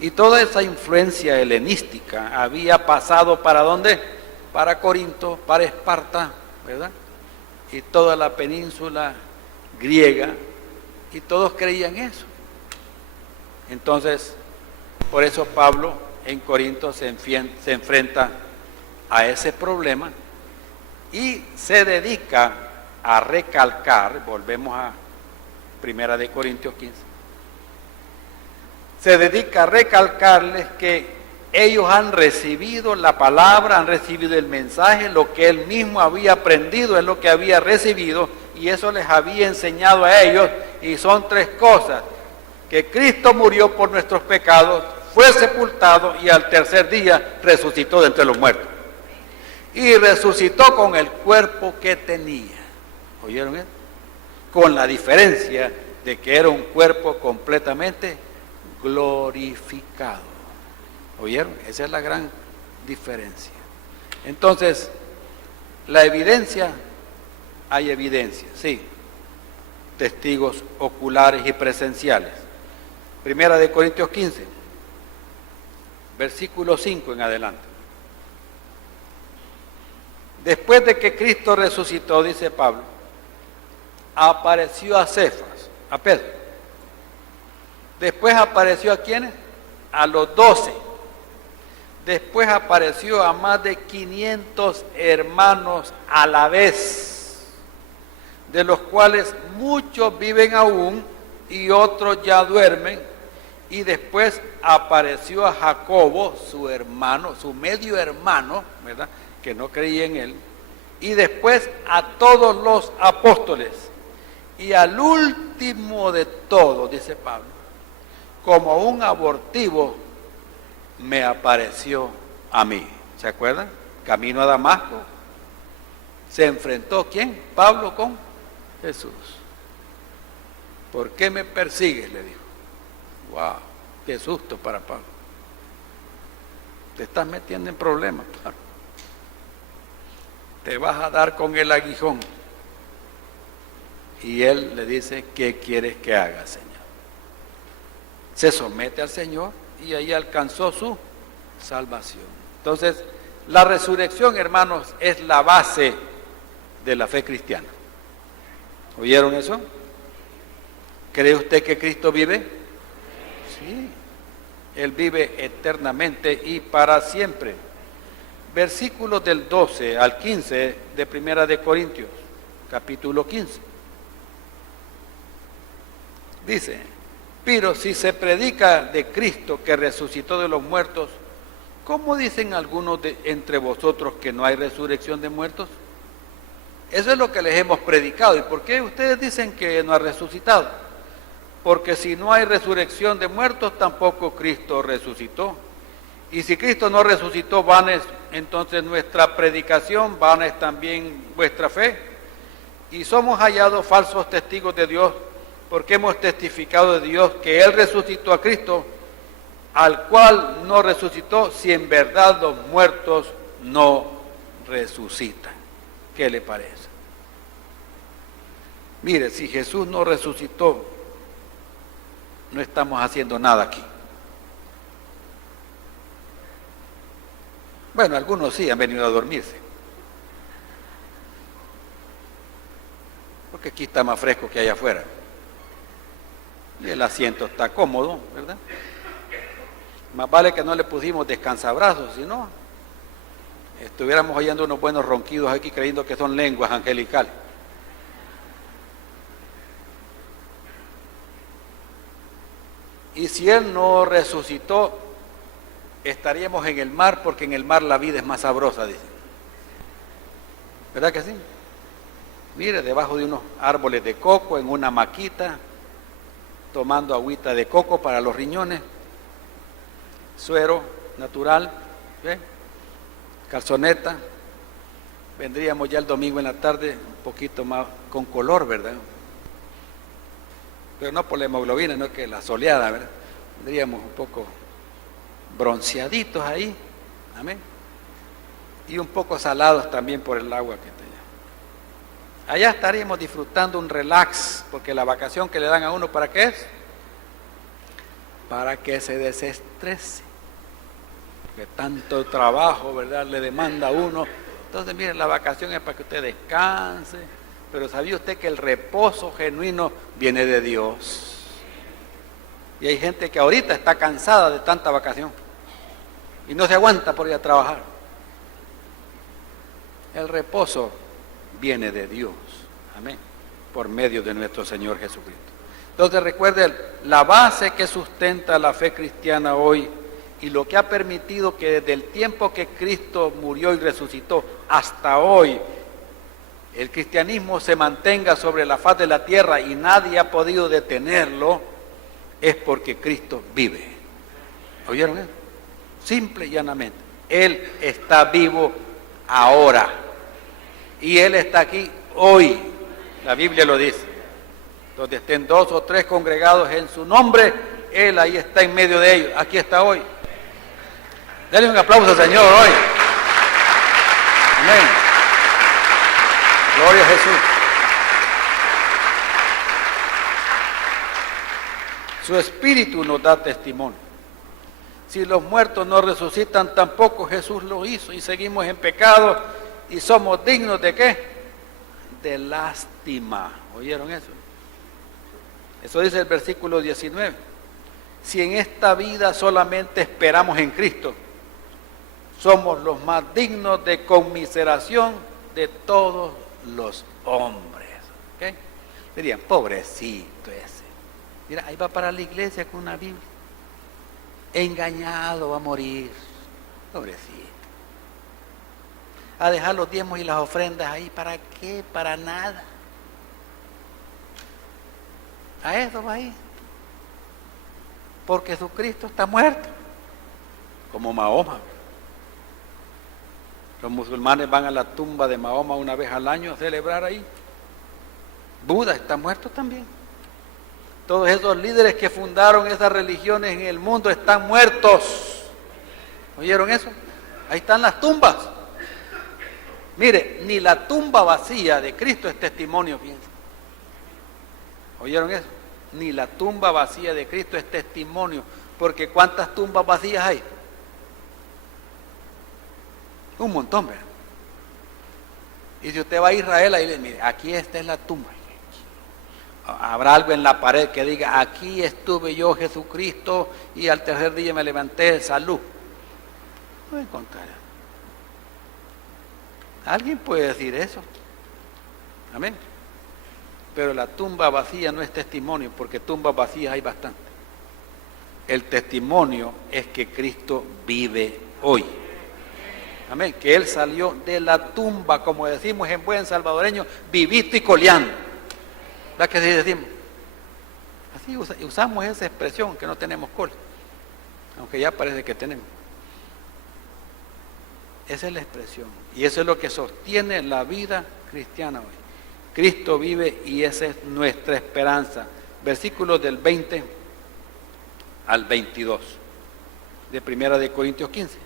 Y toda esa influencia helenística había pasado ¿para dónde? Para Corinto, para Esparta, ¿verdad? Y toda la península griega, y todos creían eso. Entonces, por eso Pablo en Corinto se enfrenta a ese problema y se dedica a recalcar, volvemos a 1 de Corintios 15, se dedica a recalcarles que ellos han recibido la palabra, han recibido el mensaje, lo que él mismo había aprendido es lo que había recibido y eso les había enseñado a ellos, y son tres cosas: que Cristo murió por nuestros pecados, fue sepultado y al tercer día resucitó de entre los muertos. Y resucitó con el cuerpo que tenía. ¿Oyeron bien? Con la diferencia de que era un cuerpo completamente glorificado. ¿Oyeron? Esa es la gran diferencia. Entonces, la evidencia, hay evidencia, sí. Testigos oculares y presenciales. 1 de Corintios 15, versículo 5 en adelante. Después de que Cristo resucitó, dice Pablo, apareció a Cefas, a Pedro. Después apareció a ¿quiénes? A los 12. Después apareció a más de 500 hermanos a la vez, de los cuales muchos viven aún y otros ya duermen. Y después apareció a Jacobo, su hermano, su medio hermano, ¿verdad?, que no creía en él. Y después a todos los apóstoles. Y al último de todos, dice Pablo, como un abortivo, me apareció a mí. ¿Se acuerdan? Camino a Damasco. Se enfrentó, ¿quién? Pablo con Jesús. ¿Por qué me persigues?, le dijo. ¡Wow! ¡Qué susto para Pablo! Te estás metiendo en problemas, Pablo. Te vas a dar con el aguijón. Y él le dice, ¿qué quieres que haga, Señor? Se somete al Señor y ahí alcanzó su salvación. Entonces, la resurrección, hermanos, es la base de la fe cristiana. ¿Oyeron eso? ¿Cree usted que Cristo vive? Sí. Él vive eternamente y para siempre. Versículos del 12 al 15 de 1 de Corintios, capítulo 15. Dice, pero si se predica de Cristo que resucitó de los muertos, ¿cómo dicen algunos de entre vosotros que no hay resurrección de muertos? Eso es lo que les hemos predicado. ¿Y por qué ustedes dicen que no ha resucitado? Porque si no hay resurrección de muertos, tampoco Cristo resucitó. Y si Cristo no resucitó, vana es entonces nuestra predicación, vana es también vuestra fe. Y somos hallados falsos testigos de Dios, porque hemos testificado de Dios que Él resucitó a Cristo, al cual no resucitó, si en verdad los muertos no resucitan. ¿Qué le parece? Mire, si Jesús no resucitó, no estamos haciendo nada aquí. Bueno, algunos sí han venido a dormirse, porque aquí está más fresco que allá afuera. Y el asiento está cómodo, ¿verdad? Más vale que no le pusimos descansabrazos, si no, estuviéramos oyendo unos buenos ronquidos aquí creyendo que son lenguas angelicales. Y si Él no resucitó, estaríamos en el mar, porque en el mar la vida es más sabrosa, dicen. ¿Verdad que sí? Mire, debajo de unos árboles de coco, en una hamaquita, tomando agüita de coco para los riñones, suero natural, ¿ve? Calzoneta. Vendríamos ya el domingo en la tarde un poquito más con color, ¿verdad? Pero no por la hemoglobina, no que la soleada, ¿verdad? Vendríamos un poco bronceaditos ahí, amén. Y un poco salados también por el agua que tenía. allá estaríamos disfrutando un relax, porque la vacación que le dan a uno, ¿para qué es? Para que se desestrese, que tanto trabajo, ¿verdad?, le demanda a uno. Entonces, mire, la vacación es para que usted descanse, pero ¿sabía usted que el reposo genuino viene de Dios? Y hay gente que ahorita está cansada de tanta vacación y no se aguanta por ir a trabajar. El reposo viene de Dios, amén, por medio de nuestro Señor Jesucristo. Entonces recuerden, la base que sustenta la fe cristiana hoy y lo que ha permitido que desde el tiempo que Cristo murió y resucitó hasta hoy, el cristianismo se mantenga sobre la faz de la tierra y nadie ha podido detenerlo, es porque Cristo vive. ¿Oyeron eso? Simple y llanamente. Él está vivo ahora. Y Él está aquí hoy. La Biblia lo dice. Donde estén 2 o 3 congregados en su nombre, Él ahí está en medio de ellos. Aquí está hoy. Dale un aplauso al Señor hoy. Amén. Gloria a Jesús. Su espíritu nos da testimonio. Si los muertos no resucitan, tampoco Jesús lo hizo y seguimos en pecado y somos dignos de ¿qué? De lástima. ¿Oyeron eso? Eso dice el versículo 19. Si en esta vida solamente esperamos en Cristo, somos los más dignos de conmiseración de todos los hombres. ¿Okay? Dirían, pobrecito ese. Mira, ahí va para la iglesia con una Biblia. Engañado va a morir. Pobrecito. A dejar los diezmos y las ofrendas ahí, ¿para qué? Para nada. A eso va a ir. Porque Jesucristo está muerto. Como Mahoma. Los musulmanes van a la tumba de Mahoma una vez al año a celebrar ahí. Buda está muerto también. Todos esos líderes que fundaron esas religiones en el mundo están muertos. ¿Oyeron eso? Ahí están las tumbas. Mire, ni la tumba vacía de Cristo es testimonio, piensa. ¿Oyeron eso? Ni la tumba vacía de Cristo es testimonio, porque ¿cuántas tumbas vacías hay? Un montón, ¿verdad? Y si usted va a Israel, ahí le mire, aquí esta es la tumba. Habrá algo en la pared que diga, aquí estuve yo, Jesucristo, y al tercer día me levanté, salud. No encontrará. ¿Alguien puede decir eso? Amén. Pero la tumba vacía no es testimonio, porque tumbas vacías hay bastante. El testimonio es que Cristo vive hoy. Amén. Que Él salió de la tumba, como decimos en buen salvadoreño, vivito y coleando. ¿Verdad que así decimos? Así usamos esa expresión, que no tenemos cola, aunque ya parece que tenemos. Esa es la expresión, y eso es lo que sostiene la vida cristiana hoy. Cristo vive y esa es nuestra esperanza. Versículos del 20 al 22 de 1 de Corintios 15.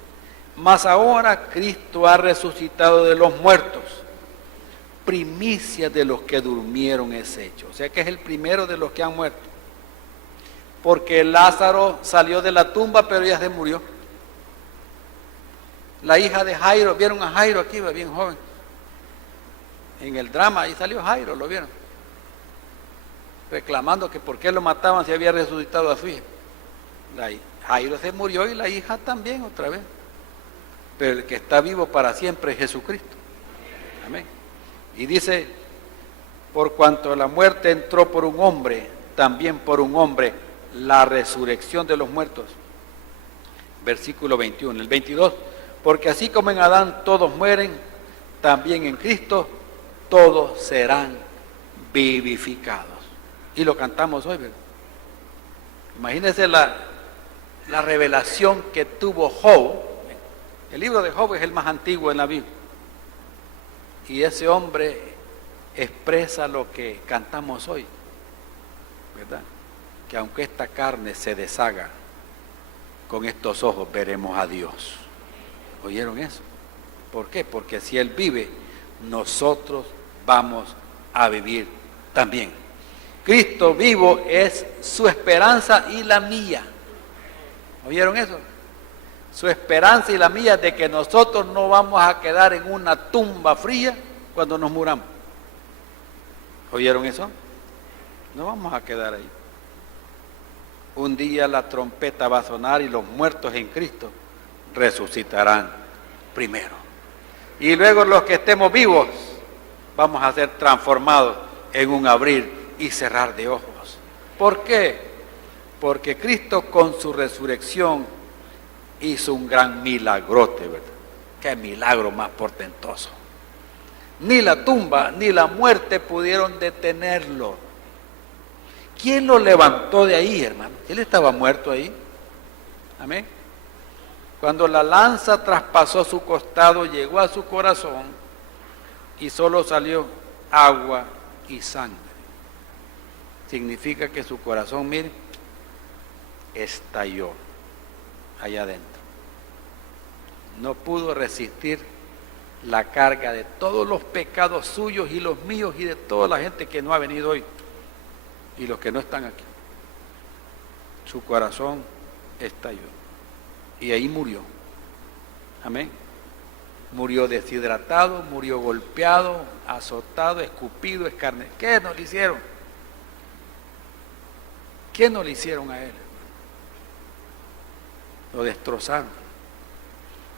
Mas ahora Cristo ha resucitado de los muertos, primicia de los que durmieron es hecho. O sea que es el primero de los que han muerto. Porque Lázaro salió de la tumba, pero ya se murió. La hija de Jairo, ¿vieron a Jairo aquí? Va bien joven. En el drama, ahí salió Jairo, ¿lo vieron? Reclamando que por qué lo mataban si había resucitado a su hija. Jairo se murió y la hija también otra vez. Pero el que está vivo para siempre es Jesucristo. Amén. Y dice, por cuanto la muerte entró por un hombre, también por un hombre la resurrección de los muertos. Versículo 21. El 22, porque así como en Adán todos mueren, también en Cristo todos serán vivificados. Y lo cantamos hoy, ¿verdad? Imagínense la revelación que tuvo Job. El libro de Job es el más antiguo en la Biblia. Y ese hombre expresa lo que cantamos hoy, ¿verdad? Que aunque esta carne se deshaga, con estos ojos veremos a Dios. ¿Oyeron eso? ¿Por qué? Porque si Él vive, nosotros vamos a vivir también. Cristo vivo es su esperanza y la mía. ¿Oyeron eso? Su esperanza y la mía de que nosotros no vamos a quedar en una tumba fría cuando nos muramos. ¿Oyeron eso? No vamos a quedar ahí. Un día la trompeta va a sonar y los muertos en Cristo resucitarán primero. Y luego los que estemos vivos vamos a ser transformados en un abrir y cerrar de ojos. ¿Por qué? Porque Cristo con su resurrección hizo un gran milagrote, ¿verdad? Qué milagro más portentoso. Ni la tumba ni la muerte pudieron detenerlo. ¿Quién lo levantó de ahí, hermano? Él estaba muerto ahí. Amén. Cuando la lanza traspasó su costado, llegó a su corazón y solo salió agua y sangre. Significa que su corazón, mire, estalló allá adentro. No pudo resistir la carga de todos los pecados suyos y los míos y de toda la gente que no ha venido hoy y los que no están aquí. Su corazón estalló y ahí murió. Amén. Murió deshidratado, murió golpeado, azotado, escupido, escarnecido. ¿Qué no le hicieron? ¿Qué no le hicieron a él? Lo destrozaron.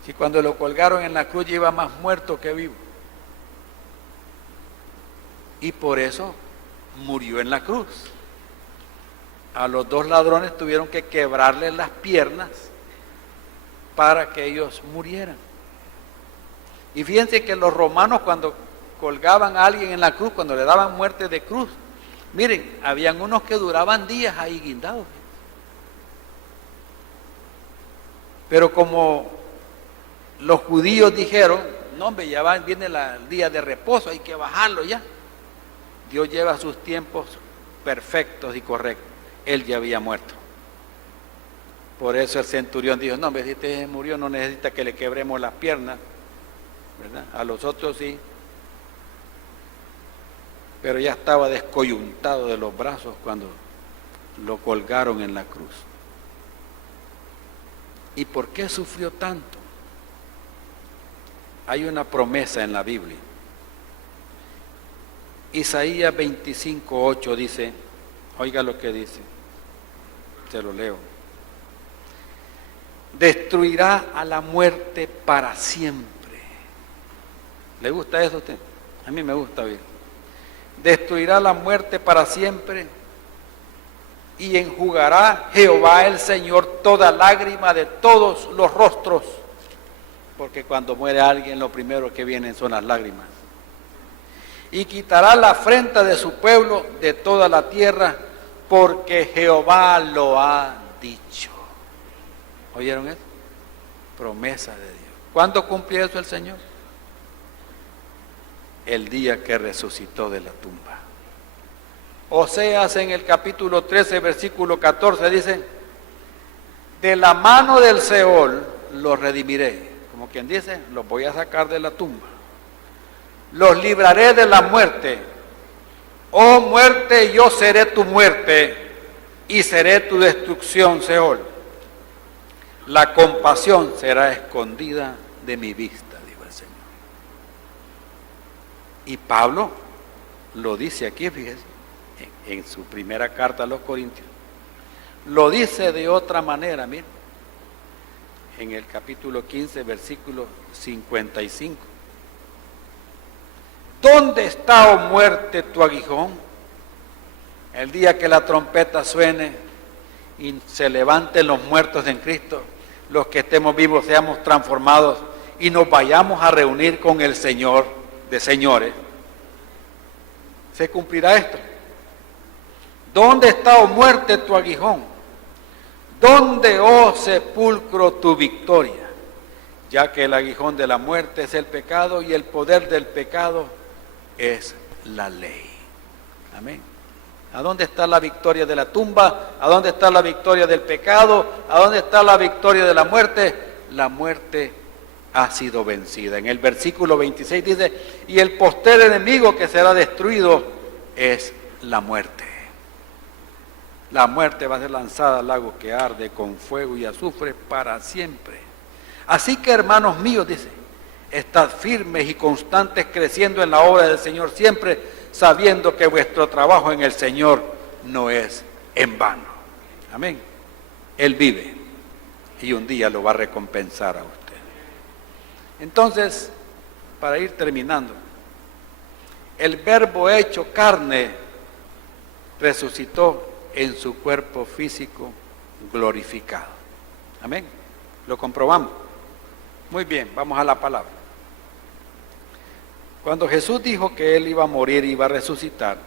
Si cuando lo colgaron en la cruz iba más muerto que vivo. Y por eso murió en la cruz. A los dos ladrones tuvieron que quebrarles las piernas para que ellos murieran. Y fíjense que los romanos cuando colgaban a alguien en la cruz, cuando le daban muerte de cruz, miren, habían unos que duraban días ahí guindados. Pero como los judíos dijeron, no hombre, ya viene el día de reposo, hay que bajarlo ya. Dios lleva sus tiempos perfectos y correctos. Él ya había muerto. Por eso el centurión dijo, no hombre, si este murió no necesita que le quebremos las piernas, ¿verdad? A los otros sí. Pero ya estaba descoyuntado de los brazos cuando lo colgaron en la cruz. ¿Y por qué sufrió tanto? Hay una promesa en la Biblia. Isaías 25:8 dice, oiga lo que dice, se lo leo. Destruirá a la muerte para siempre. ¿Le gusta eso a usted? A mí me gusta bien. Destruirá la muerte para siempre y enjugará Jehová el Señor toda lágrima de todos los rostros. Porque cuando muere alguien lo primero que vienen son las lágrimas. Y quitará la afrenta de su pueblo de toda la tierra, porque Jehová lo ha dicho. ¿Oyeron eso? Promesa de Dios. ¿Cuándo cumplió eso el Señor? El día que resucitó de la tumba. Oseas en el capítulo 13, versículo 14 dice, de la mano del Seol los redimiré. Como quien dice, los voy a sacar de la tumba. Los libraré de la muerte. Oh muerte, yo seré tu muerte y seré tu destrucción, Seol. La compasión será escondida de mi vista, dijo el Señor. Y Pablo lo dice aquí, fíjese, en su primera carta a los Corintios. Lo dice de otra manera, miren, en el capítulo 15, versículo 55. ¿Dónde está, oh muerte, tu aguijón? El día que la trompeta suene y se levanten los muertos en Cristo, los que estemos vivos seamos transformados y nos vayamos a reunir con el Señor de señores, se cumplirá esto. ¿Dónde está, oh muerte, tu aguijón? ¿Dónde, oh sepulcro, tu victoria? Ya que el aguijón de la muerte es el pecado y el poder del pecado es la ley. Amén. ¿A dónde está la victoria de la tumba? ¿A dónde está la victoria del pecado? ¿A dónde está la victoria de la muerte? La muerte ha sido vencida. En el versículo 26 dice, y el postrer enemigo que será destruido es la muerte. La muerte va a ser lanzada al lago que arde con fuego y azufre para siempre. Así que, hermanos míos, dice, estad firmes y constantes creciendo en la obra del Señor, siempre sabiendo que vuestro trabajo en el Señor no es en vano. Amén. Él vive y un día lo va a recompensar a usted. Entonces, para ir terminando, el Verbo hecho carne resucitó en su cuerpo físico glorificado. Amén. Lo comprobamos. Muy bien, vamos a la palabra. Cuando Jesús dijo que Él iba a morir y iba a resucitar,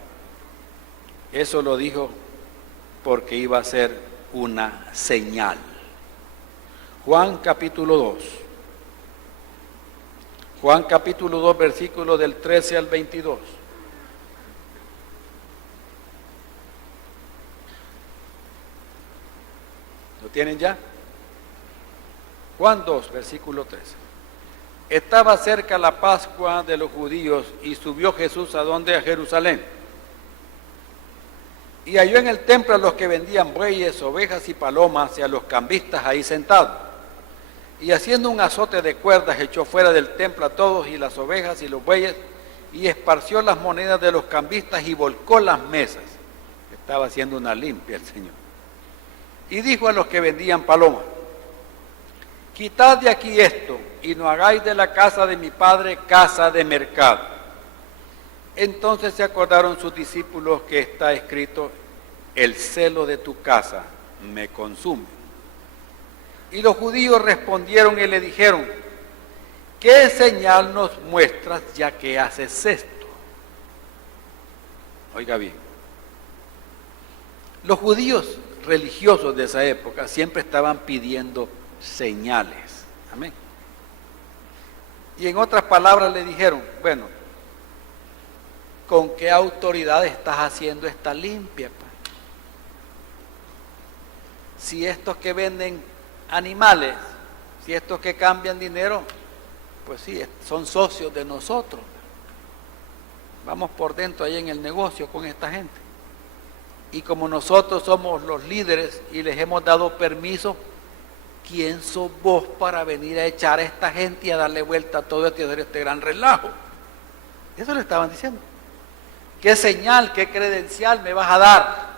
eso lo dijo porque iba a ser una señal. Juan capítulo 2. Juan capítulo 2, versículos del 13 al 22. ¿Lo tienen ya? Juan 2, versículo 13. Estaba cerca la Pascua de los judíos y subió Jesús a Jerusalén. Y halló en el templo a los que vendían bueyes, ovejas y palomas y a los cambistas ahí sentados. Y haciendo un azote de cuerdas echó fuera del templo a todos y las ovejas y los bueyes y esparció las monedas de los cambistas y volcó las mesas. Estaba haciendo una limpia el Señor. Y dijo a los que vendían palomas, quitad de aquí esto y no hagáis de la casa de mi padre casa de mercado. Entonces se acordaron sus discípulos que está escrito, el celo de tu casa me consume. Y los judíos respondieron y le dijeron, ¿qué señal nos muestras ya que haces esto? Oiga bien, los judíos religiosos de esa época siempre estaban pidiendo señales. Amén. Y en otras palabras le dijeron, bueno, ¿con qué autoridad estás haciendo esta limpia? Si estos que venden animales, si estos que cambian dinero, pues sí, son socios de nosotros. Vamos por dentro ahí en el negocio con esta gente. Y como nosotros somos los líderes y les hemos dado permiso, ¿quién sos vos para venir a echar a esta gente y a darle vuelta a todo esto y hacer este gran relajo? Eso le estaban diciendo. ¿Qué señal, qué credencial me vas a dar?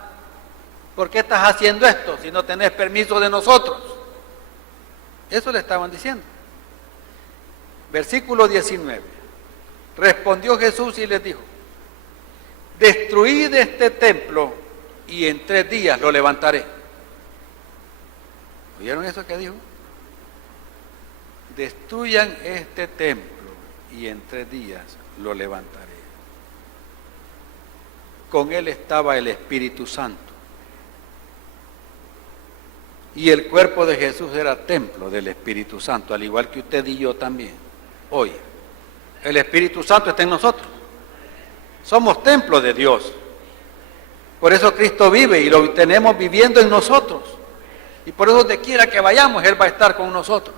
¿Por qué estás haciendo esto si no tenés permiso de nosotros? Eso le estaban diciendo. Versículo 19. Respondió Jesús y les dijo, destruid este templo y en 3 días lo levantaré. ¿Oyeron eso que dijo? Destruyan este templo y en 3 días lo levantaré. Con él estaba el Espíritu Santo. Y el cuerpo de Jesús era templo del Espíritu Santo, al igual que usted y yo también. Hoy, el Espíritu Santo está en nosotros. Somos templo de Dios. Por eso Cristo vive y lo tenemos viviendo en nosotros. Y por eso donde quiera que vayamos, Él va a estar con nosotros.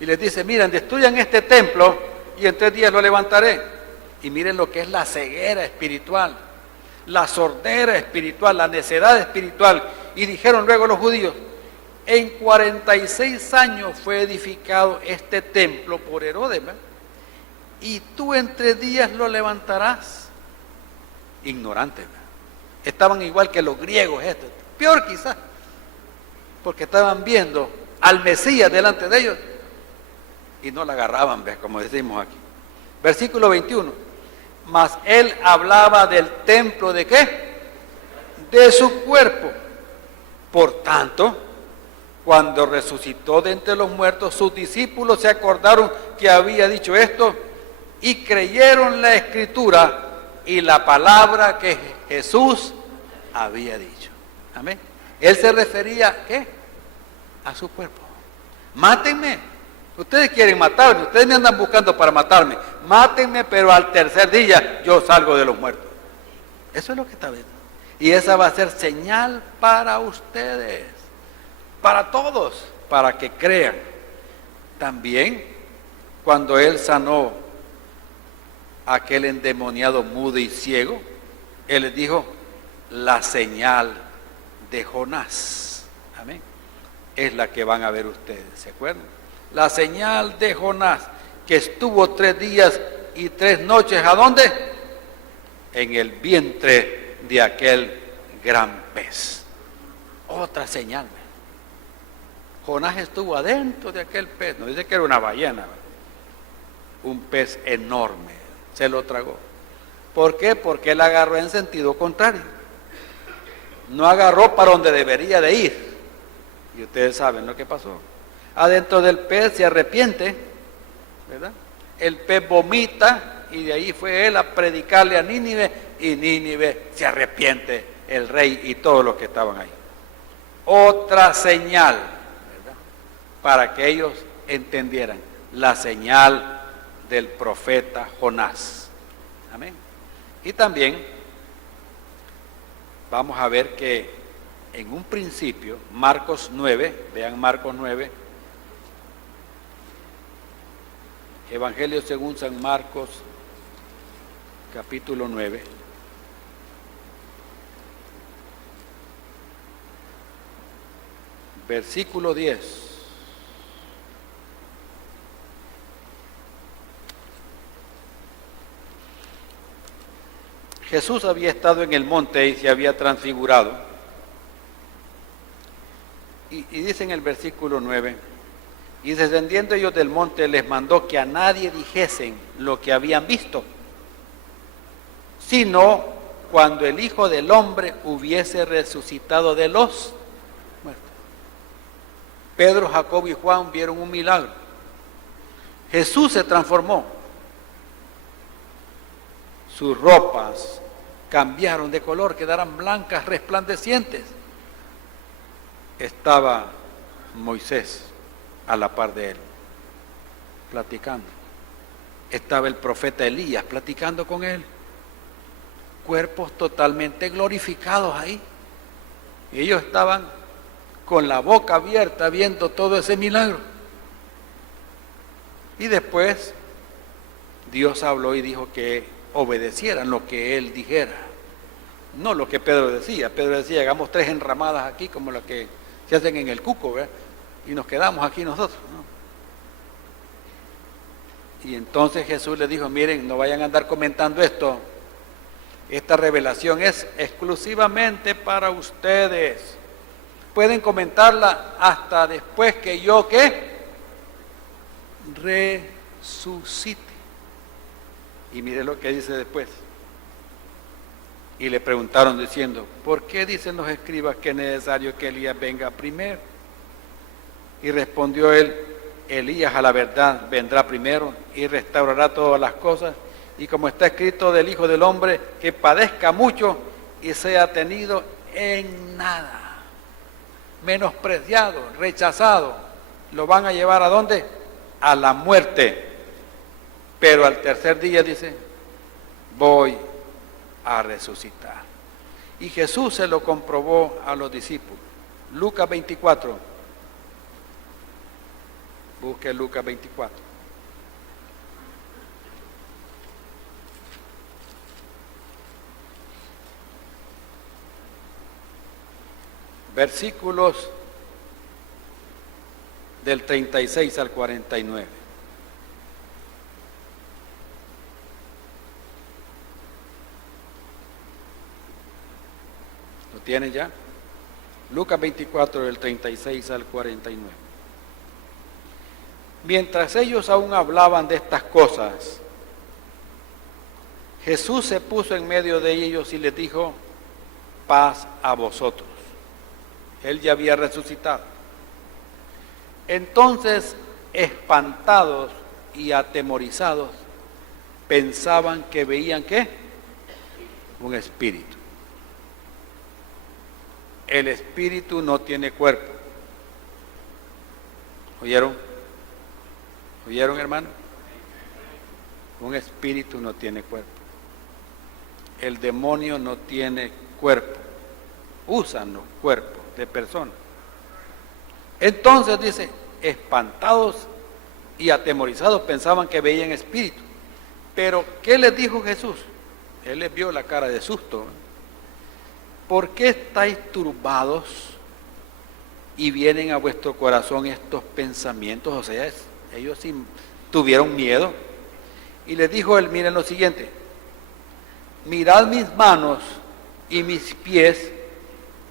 Y les dice, miren, destruyan este templo y en 3 días lo levantaré. Y miren lo que es la ceguera espiritual, la sordera espiritual, la necedad espiritual. Y dijeron luego los judíos, en 46 años fue edificado este templo por Herodes, ¿verdad? Y tú en 3 días lo levantarás. Ignorantes, ¿verdad? Estaban igual que los griegos, peor quizás, porque estaban viendo al Mesías delante de ellos y no la agarraban, ¿ves? Como decimos aquí. Versículo 21. Mas él hablaba del templo ¿de qué? De su cuerpo. Por tanto, cuando resucitó de entre los muertos, sus discípulos se acordaron que había dicho esto y creyeron la escritura y la palabra que Jesús había dicho. Amén. Él se refería, ¿qué? A su cuerpo. Mátenme. Ustedes quieren matarme, ustedes me andan buscando para matarme. Mátenme, pero al 3er día yo salgo de los muertos. Eso es lo que está viendo. Y esa va a ser señal para ustedes, para todos, para que crean. También cuando él sanó a aquel endemoniado mudo y ciego, él les dijo, la señal de Jonás. Amén. Es la que van a ver ustedes, ¿se acuerdan? La señal de Jonás, que estuvo 3 días y 3 noches, ¿a dónde? En el vientre de aquel gran pez. Otra señal. Jonás estuvo adentro de aquel pez, no dice que era una ballena, un pez enorme, se lo tragó. ¿Por qué? Porque él agarró en sentido contrario. No agarró para donde debería de ir. Y ustedes saben lo que pasó. Adentro del pez se arrepiente, ¿verdad? El pez vomita y de ahí fue él a predicarle a Nínive y Nínive se arrepiente, el rey y todos los que estaban ahí. Otra señal, ¿verdad? Para que ellos entendieran, la señal del profeta Jonás. Amén. Y también vamos a ver que en un principio, Marcos 9, vean Marcos 9, Evangelio según San Marcos, capítulo 9. Versículo 10. Jesús había estado en el monte y se había transfigurado. Y dice en el versículo 9, y descendiendo ellos del monte les mandó que a nadie dijesen lo que habían visto, sino cuando el Hijo del Hombre hubiese resucitado de los muertos. Pedro, Jacobo y Juan vieron un milagro. Jesús se transformó. Sus ropas cambiaron de color, quedaron blancas, resplandecientes. Estaba Moisés a la par de él, platicando. Estaba el profeta Elías platicando con él. Cuerpos totalmente glorificados ahí. Y ellos estaban con la boca abierta viendo todo ese milagro. Y después Dios habló y dijo que obedecieran lo que él dijera, no lo que Pedro decía. Pedro decía, hagamos 3 enramadas aquí como las que se hacen en el cuco, ¿verdad? Y nos quedamos aquí nosotros, ¿no? Y entonces Jesús les dijo, miren, no vayan a andar comentando esto. Esta revelación es exclusivamente para ustedes. Pueden comentarla hasta después que yo, ¿qué? Resucite. Y mire lo que dice después. Y le preguntaron diciendo, ¿por qué dicen los escribas que es necesario que Elías venga primero? Y respondió él, Elías a la verdad vendrá primero y restaurará todas las cosas. Y como está escrito del Hijo del Hombre, que padezca mucho y sea tenido en nada. Menospreciado, rechazado. ¿Lo van a llevar a dónde? A la muerte. Pero al tercer día dice, voy a resucitar. Y Jesús se lo comprobó a los discípulos. Lucas 24. Busque Lucas 24. Versículos del 36 al 49. ¿Lo tienen ya? Lucas 24, del 36 al 49. Mientras ellos aún hablaban de estas cosas, Jesús se puso en medio de ellos y les dijo, paz a vosotros. Él ya había resucitado. Entonces, espantados y atemorizados, pensaban que veían ¿qué? Un espíritu. El espíritu no tiene cuerpo. ¿Oyeron? ¿Oyeron, hermano? Un espíritu no tiene cuerpo. El demonio no tiene cuerpo. Usan los cuerpos de personas. Entonces dice, espantados y atemorizados pensaban que veían espíritu. Pero, ¿qué les dijo Jesús? Él les vio la cara de susto. ¿Por qué estáis turbados y vienen a vuestro corazón estos pensamientos? O sea, ellos sí tuvieron miedo. Y les dijo él, miren lo siguiente: mirad mis manos y mis pies,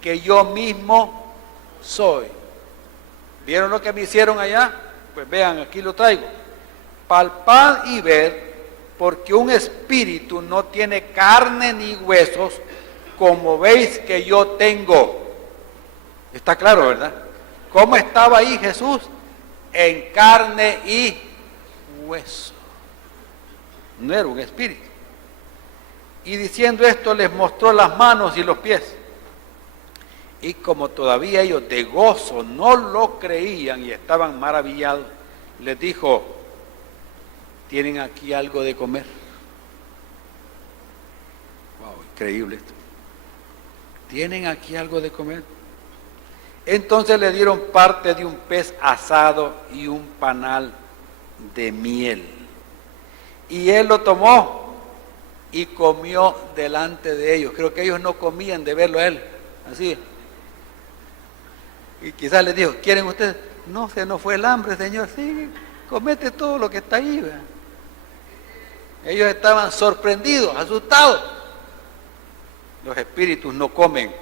que yo mismo soy. ¿Vieron lo que me hicieron allá? Pues vean, aquí lo traigo. Palpad y ved, porque un espíritu no tiene carne ni huesos, como veis que yo tengo. Está claro, ¿verdad? ¿Cómo estaba ahí Jesús? En carne y hueso. No era un espíritu. Y diciendo esto, les mostró las manos y los pies. Y como todavía ellos de gozo no lo creían y estaban maravillados, les dijo: ¿tienen aquí algo de comer? Wow, increíble esto. ¿Tienen aquí algo de comer? Entonces le dieron parte de un pez asado y un panal de miel. Y él lo tomó y comió delante de ellos. Creo que ellos no comían de verlo a él, así. Y quizás les dijo: ¿quieren ustedes? No, se nos fue el hambre, Señor. Sí, comete todo lo que está ahí, ¿verdad? Ellos estaban sorprendidos, asustados. Los espíritus no comen,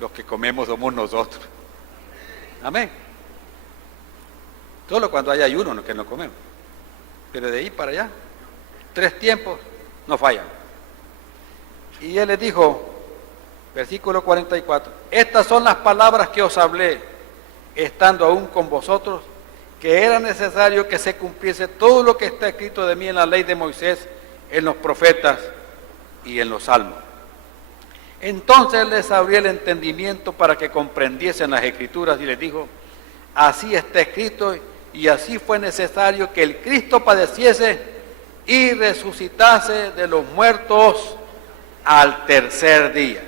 los que comemos somos nosotros. Amén. Solo cuando hay ayuno que no comemos. Pero de ahí para allá, 3 tiempos no fallan. Y él les dijo, versículo 44, estas son las palabras que os hablé, estando aún con vosotros, que era necesario que se cumpliese todo lo que está escrito de mí en la ley de Moisés, en los profetas y en los salmos. Entonces les abrió el entendimiento para que comprendiesen las escrituras y les dijo: así está escrito, y así fue necesario que el Cristo padeciese y resucitase de los muertos al tercer día,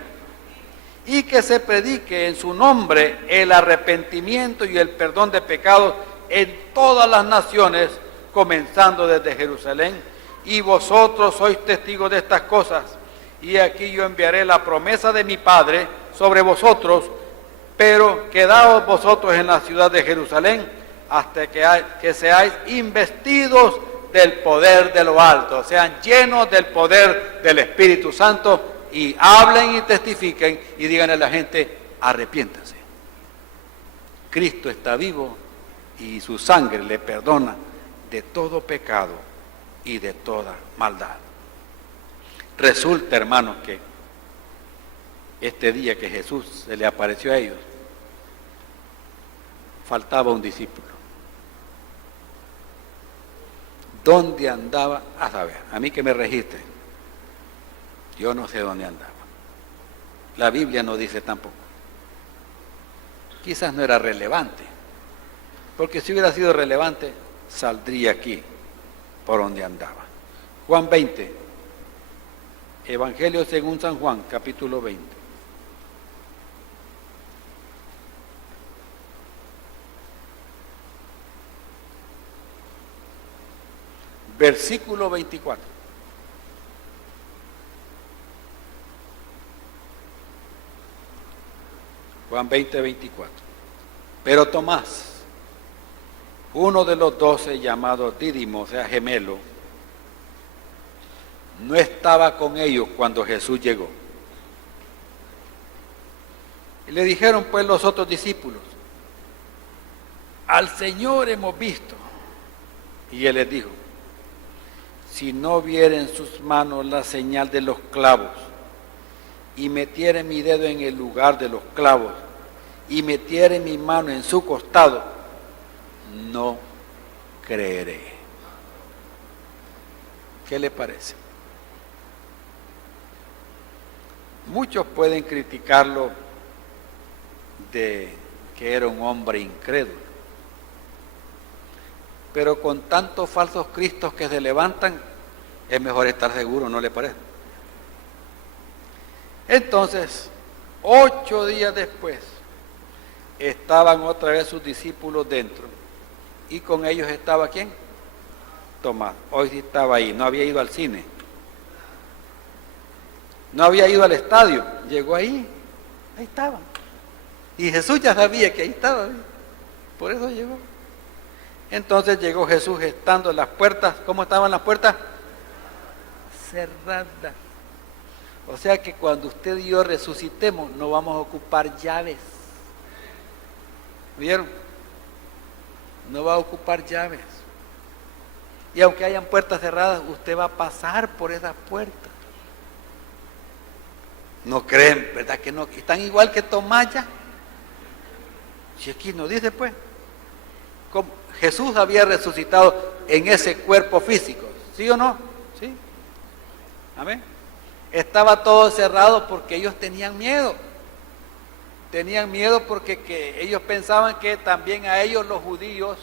y que se predique en su nombre el arrepentimiento y el perdón de pecados en todas las naciones, comenzando desde Jerusalén. Y vosotros sois testigos de estas cosas. Y aquí yo enviaré la promesa de mi Padre sobre vosotros, pero quedaos vosotros en la ciudad de Jerusalén hasta que seáis investidos del poder de lo alto, sean llenos del poder del Espíritu Santo, y hablen y testifiquen y digan a la gente: arrepiéntanse. Cristo está vivo y su sangre le perdona de todo pecado y de toda maldad. Resulta, hermanos, que este día que Jesús se le apareció a ellos, faltaba un discípulo. ¿Dónde andaba? A saber, a mí que me registren. Yo no sé dónde andaba. La Biblia no dice tampoco. Quizás no era relevante, porque si hubiera sido relevante, saldría aquí por donde andaba. Juan 20. Evangelio según San Juan, capítulo 20. Versículo 24. Juan 20, 24. Pero Tomás, uno de los 12, llamado Dídimo, o sea, gemelo, no estaba con ellos cuando Jesús llegó. Y le dijeron pues los otros discípulos: al Señor hemos visto. Y él les dijo: si no viera en sus manos la señal de los clavos, y metiere mi dedo en el lugar de los clavos, y metiere mi mano en su costado, no creeré. ¿Qué le parece? Muchos pueden criticarlo de que era un hombre incrédulo, pero con tantos falsos cristos que se levantan, es mejor estar seguro, ¿no le parece? Entonces, 8 días después, estaban otra vez sus discípulos dentro, Y con ellos estaba ¿quién? Tomás. Hoy sí estaba ahí, no había ido al cine. No había ido al estadio, llegó ahí estaban. Y Jesús ya sabía que ahí estaba, por eso llegó. Entonces llegó Jesús estando las puertas, ¿cómo estaban las puertas? Cerradas. O sea que cuando usted y yo resucitemos, no vamos a ocupar llaves. ¿Vieron? No va a ocupar llaves. Y aunque hayan puertas cerradas, usted va a pasar por esas puertas. No creen, ¿verdad que no? Están igual que Tomás ya. Si aquí nos dice pues, como Jesús había resucitado en ese cuerpo físico, ¿sí o no? Sí. Amén. Estaba todo cerrado porque ellos tenían miedo. Tenían miedo porque ellos pensaban que también a ellos los judíos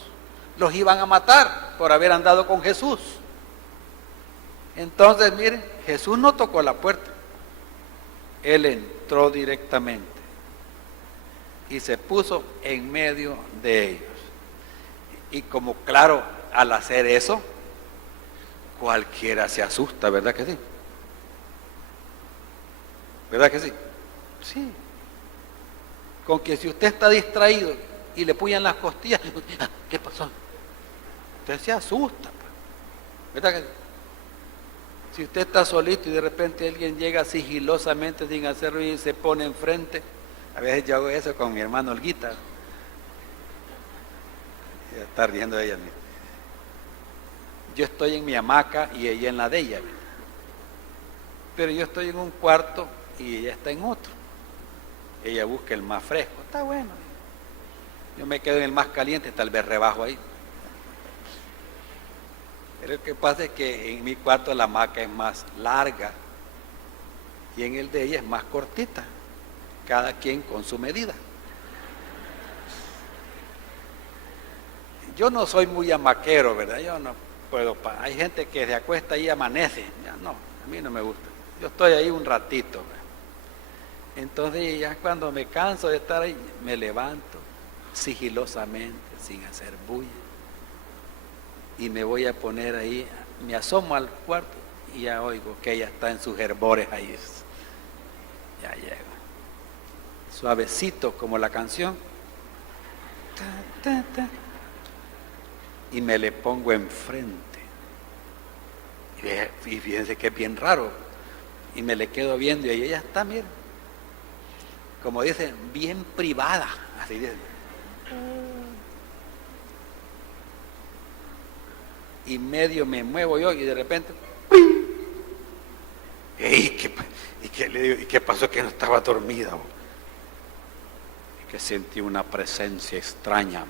los iban a matar por haber andado con Jesús. Entonces, miren, Jesús no tocó la puerta. Él entró directamente y se puso en medio de ellos. Y como claro, al hacer eso, cualquiera se asusta, ¿verdad que sí? ¿Verdad que sí? Sí. Con que si usted está distraído y le puyan las costillas, ¿qué pasó? Usted se asusta, ¿verdad que sí? Si usted está solito y de repente alguien llega sigilosamente sin hacer ruido y se pone enfrente, a veces yo hago eso con mi hermano Olguita. Ya está riendo ella. Mira. Yo estoy en mi hamaca y ella en la de ella. Mira. Pero yo estoy en un cuarto y ella está en otro. Ella busca el más fresco, está bueno. Yo me quedo en el más caliente, tal vez rebajo ahí. Pero lo que pasa es que en mi cuarto la hamaca es más larga y en el de ella es más cortita, cada quien con su medida. Yo no soy muy hamaquero, ¿verdad? Yo no puedo, hay gente que se acuesta y amanece, ya no, a mí no me gusta. Yo estoy ahí un ratito, ¿verdad? Entonces ya cuando me canso de estar ahí, me levanto sigilosamente, sin hacer bulla. Y me voy a poner ahí, me asomo al cuarto y ya oigo que ella está en sus hervores ahí. Ya llega. Suavecito como la canción. Ta, ta, ta. Y me le pongo enfrente. Y fíjense que es bien raro. Y me le quedo viendo y ella está, miren. Como dicen, bien privada. Así dicen. Y medio me muevo yo y de repente ¿y qué le digo? ¿Y qué pasó? Que no estaba dormida. Es que sentí una presencia extraña.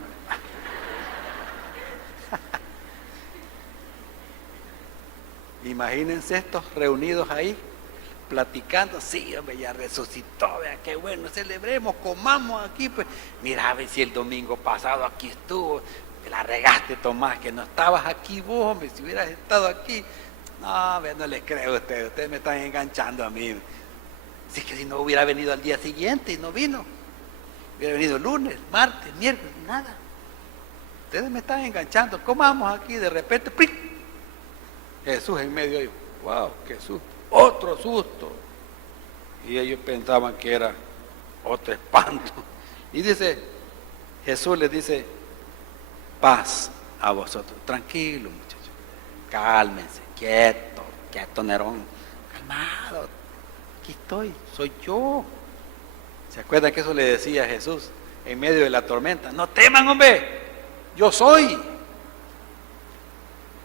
Imagínense estos reunidos ahí platicando, sí, hombre, ya resucitó, vea, qué bueno, celebremos, comamos aquí, pues, mira, a ver si el domingo pasado aquí estuvo, la regaste, Tomás, que no estabas aquí vos, hombre, si hubieras estado aquí. No, no les creo a ustedes me están enganchando a mí. Si es que si no hubiera venido al día siguiente y no vino, hubiera venido lunes, martes, miércoles, nada. Ustedes me están enganchando, comamos aquí, de repente, ¡prim! Jesús en medio de ellos, wow, qué susto, otro susto. Y ellos pensaban que era otro espanto. Y dice, Jesús les dice, paz a vosotros, tranquilo muchachos, cálmense, quieto Nerón, calmado, aquí estoy, soy yo. ¿Se acuerdan que eso le decía a Jesús en medio de la tormenta? No teman, hombre, yo soy.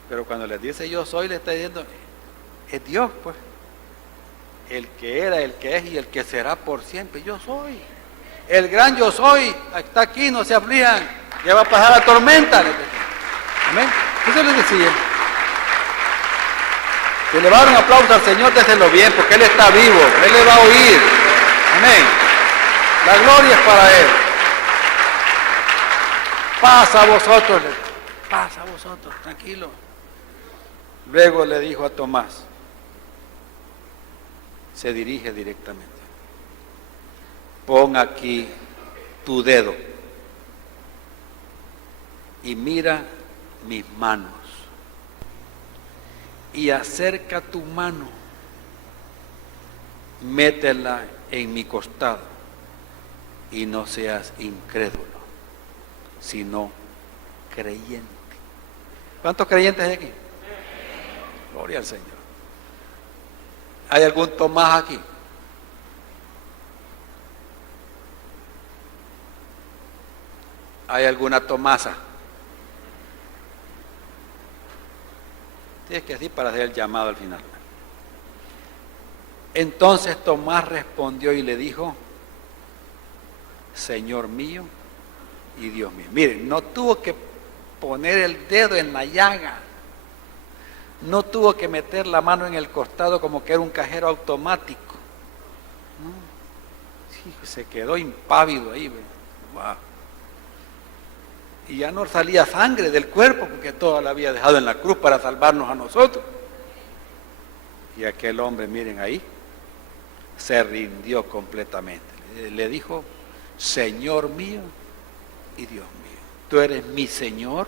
Pero cuando les dice yo soy, le está diciendo, es Dios, pues, el que era, el que es y el que será por siempre, yo soy. El gran yo soy, está aquí, no se aflijan, ya va a pasar la tormenta. Amén. Eso les decía. Si le va a dar un aplauso al Señor, déselo bien, porque Él está vivo, Él le va a oír. Amén. La gloria es para Él. Paz a vosotros, paz a vosotros, tranquilo. Luego le dijo a Tomás, se dirige directamente, pon aquí tu dedo y mira mis manos, y acerca tu mano, métela en mi costado, y no seas incrédulo, sino creyente. ¿Cuántos creyentes hay aquí? Gloria al Señor. ¿Hay algún Tomás aquí? ¿Hay alguna Tomasa? Tienes que decir para hacer el llamado al final. Entonces Tomás respondió y le dijo: Señor mío y Dios mío. Miren, no tuvo que poner el dedo en la llaga, no tuvo que meter la mano en el costado como que era un cajero automático. Sí, se quedó impávido ahí. Wow. Y ya no salía sangre del cuerpo porque todo lo había dejado en la cruz para salvarnos a nosotros. Y aquel hombre, miren ahí, se rindió completamente. Le dijo: Señor mío y Dios mío. Tú eres mi Señor,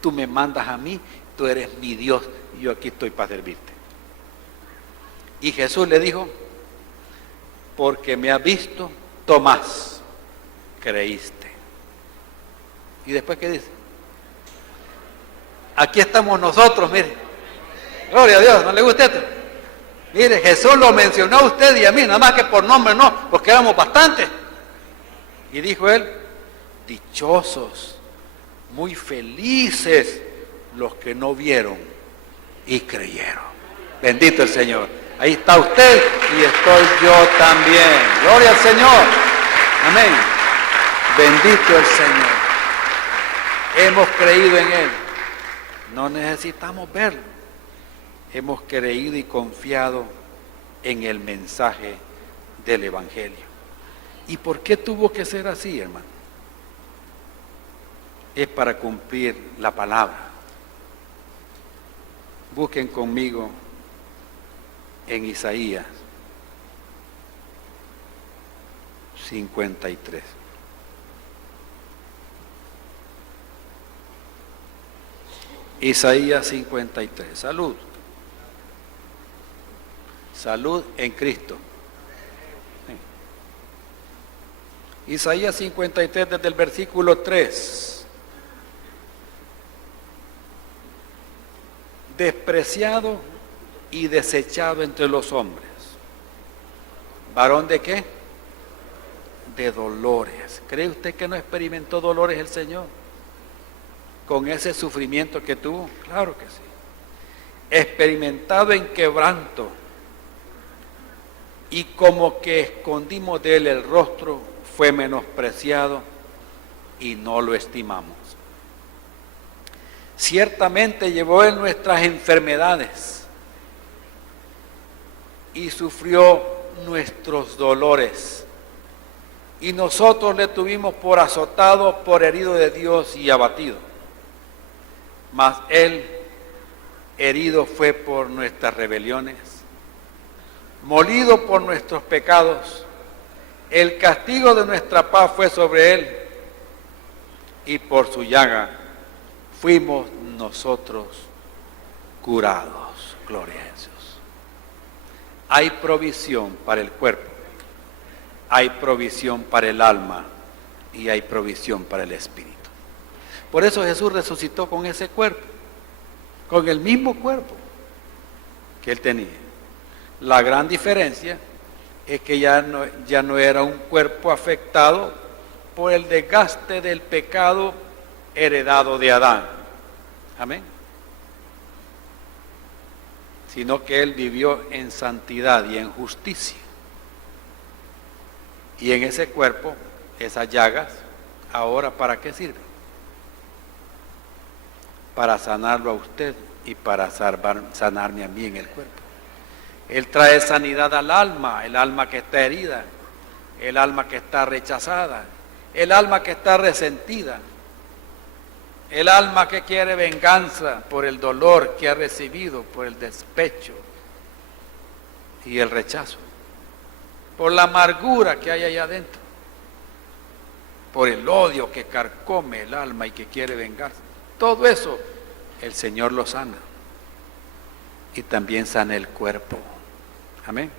tú me mandas a mí, tú eres mi Dios y yo aquí estoy para servirte. Y Jesús le dijo: porque me has visto, Tomás, creíste. ¿Y después qué dice? Aquí estamos nosotros, mire. Gloria a Dios, ¿no le gusta esto? Mire, Jesús lo mencionó a usted y a mí, nada más que por nombre no, porque éramos bastantes. Y dijo él: dichosos, muy felices los que no vieron y creyeron. Bendito el Señor. Ahí está usted y estoy yo también. Gloria al Señor. Amén. Bendito el Señor. Hemos creído en Él. No necesitamos verlo. Hemos creído y confiado en el mensaje del Evangelio. ¿Y por qué tuvo que ser así, hermano? Es para cumplir la palabra. Busquen conmigo en Isaías 53. Isaías 53. Salud. Salud en Cristo. Sí. Isaías 53 desde el versículo 3. Despreciado y desechado entre los hombres. ¿Varón de qué? De dolores. ¿Cree usted que no experimentó dolores el Señor con ese sufrimiento que tuvo? Claro que sí. Experimentado en quebranto, y como que escondimos de él el rostro, fue menospreciado y no lo estimamos. Ciertamente llevó él nuestras enfermedades y sufrió nuestros dolores, y nosotros le tuvimos por azotado, por herido de Dios y abatido. Mas él herido fue por nuestras rebeliones, molido por nuestros pecados. El castigo de nuestra paz fue sobre él, y por su llaga fuimos nosotros curados. Gloria a Jesús. Hay provisión para el cuerpo, hay provisión para el alma y hay provisión para el espíritu. Por eso Jesús resucitó con ese cuerpo, con el mismo cuerpo que él tenía. La gran diferencia es que ya no era un cuerpo afectado por el desgaste del pecado heredado de Adán. Amén. Sino que él vivió en santidad y en justicia. Y en ese cuerpo, esas llagas, ahora ¿para qué sirven? Para sanarlo a usted y para sanarme a mí en el cuerpo. Él trae sanidad al alma, el alma que está herida, el alma que está rechazada, el alma que está resentida, el alma que quiere venganza por el dolor que ha recibido, por el despecho y el rechazo, por la amargura que hay allá adentro. por el odio que carcome el alma y que quiere vengarse. Todo eso el Señor lo sana. Y también sana el cuerpo. Amén.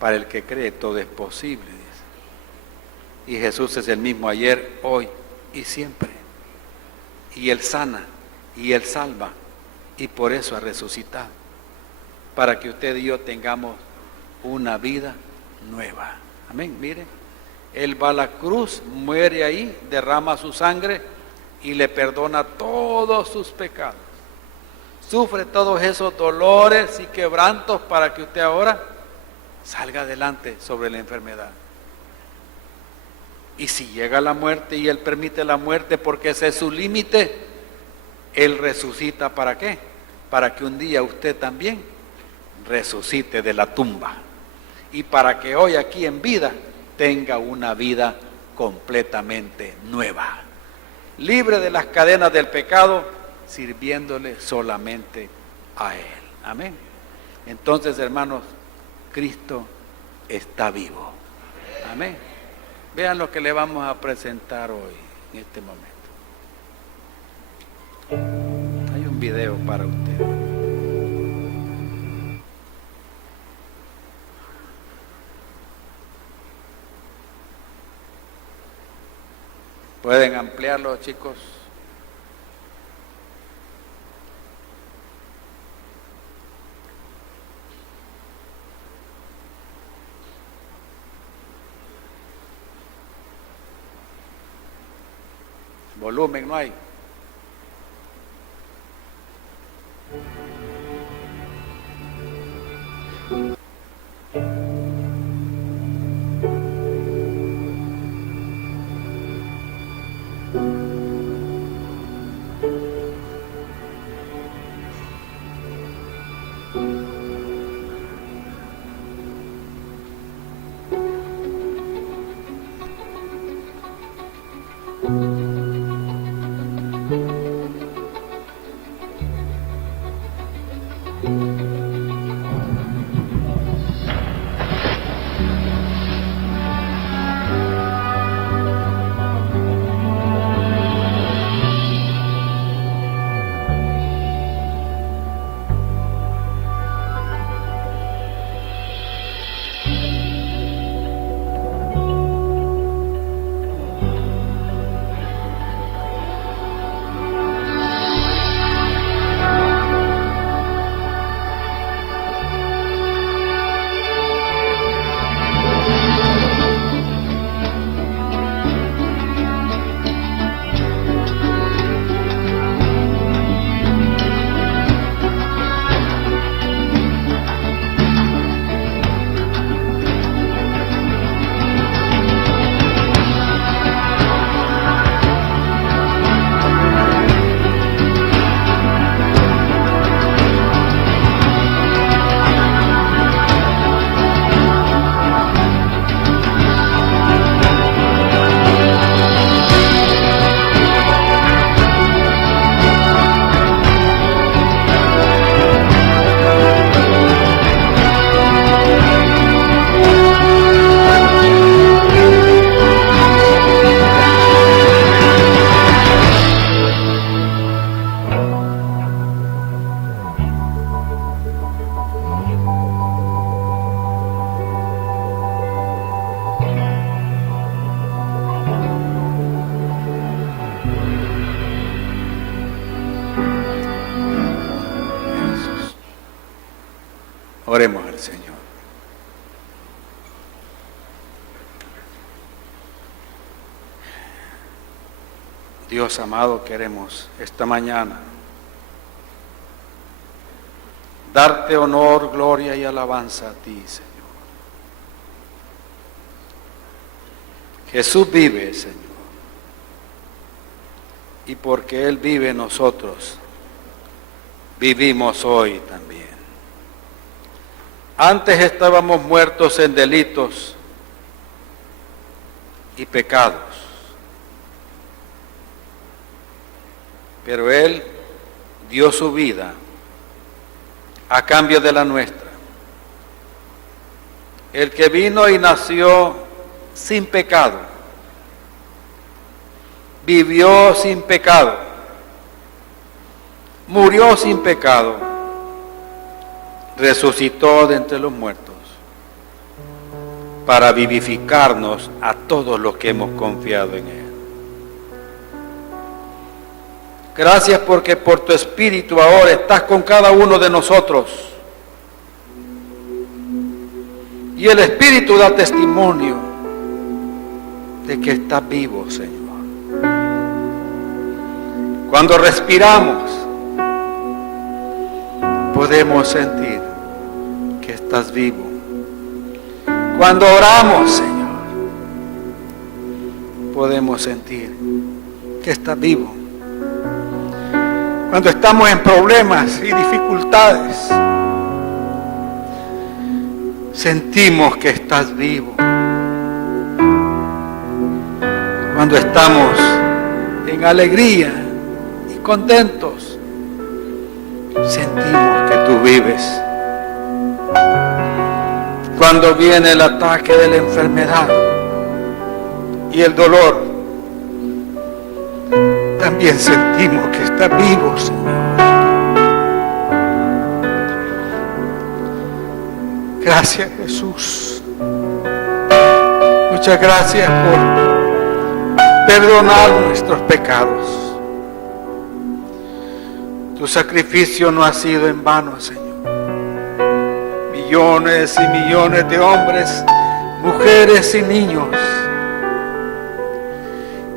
Para el que cree todo es posible, dice. Y Jesús es el mismo ayer, hoy y siempre. Y Él sana y Él salva. Y por eso ha resucitado. Para que usted y yo tengamos una vida nueva. Amén. Mire, Él va a la cruz, muere ahí, derrama su sangre y le perdona todos sus pecados. Sufre todos esos dolores y quebrantos para que usted ahora salga adelante sobre la enfermedad. Y si llega la muerte y Él permite la muerte porque ese es su límite, Él resucita ¿para qué? Para que un día usted también resucite de la tumba. Y para que hoy aquí en vida tenga una vida completamente nueva. Libre de las cadenas del pecado, sirviéndole solamente a Él. Amén. Entonces, hermanos, Cristo está vivo. Amén. Vean lo que le vamos a presentar hoy, en este momento. Hay un video para ustedes. ¿Pueden ampliarlo, chicos? Volumen no hay. Oremos al Señor. Dios amado, queremos esta mañana darte honor, gloria y alabanza a ti, Señor. Jesús vive, Señor. Y porque Él vive, nosotros vivimos hoy también. Antes estábamos muertos en delitos y pecados, pero Él dio su vida a cambio de la nuestra. El que vino y nació sin pecado, vivió sin pecado, murió sin pecado, resucitó de entre los muertos para vivificarnos a todos los que hemos confiado en Él. Gracias porque por tu Espíritu ahora estás con cada uno de nosotros. Y el Espíritu da testimonio de que estás vivo, Señor. Cuando respiramos, podemos sentir que estás vivo. Cuando oramos, Señor, podemos sentir que estás vivo. Cuando estamos en problemas y dificultades, sentimos que estás vivo. Cuando estamos en alegría y contentos, sentimos que tú vives. Cuando viene el ataque de la enfermedad y el dolor, también sentimos que estás vivo, Señor. Gracias, Jesús. Muchas gracias por perdonar nuestros pecados. Tu sacrificio no ha sido en vano, Señor. Millones y millones de hombres, mujeres y niños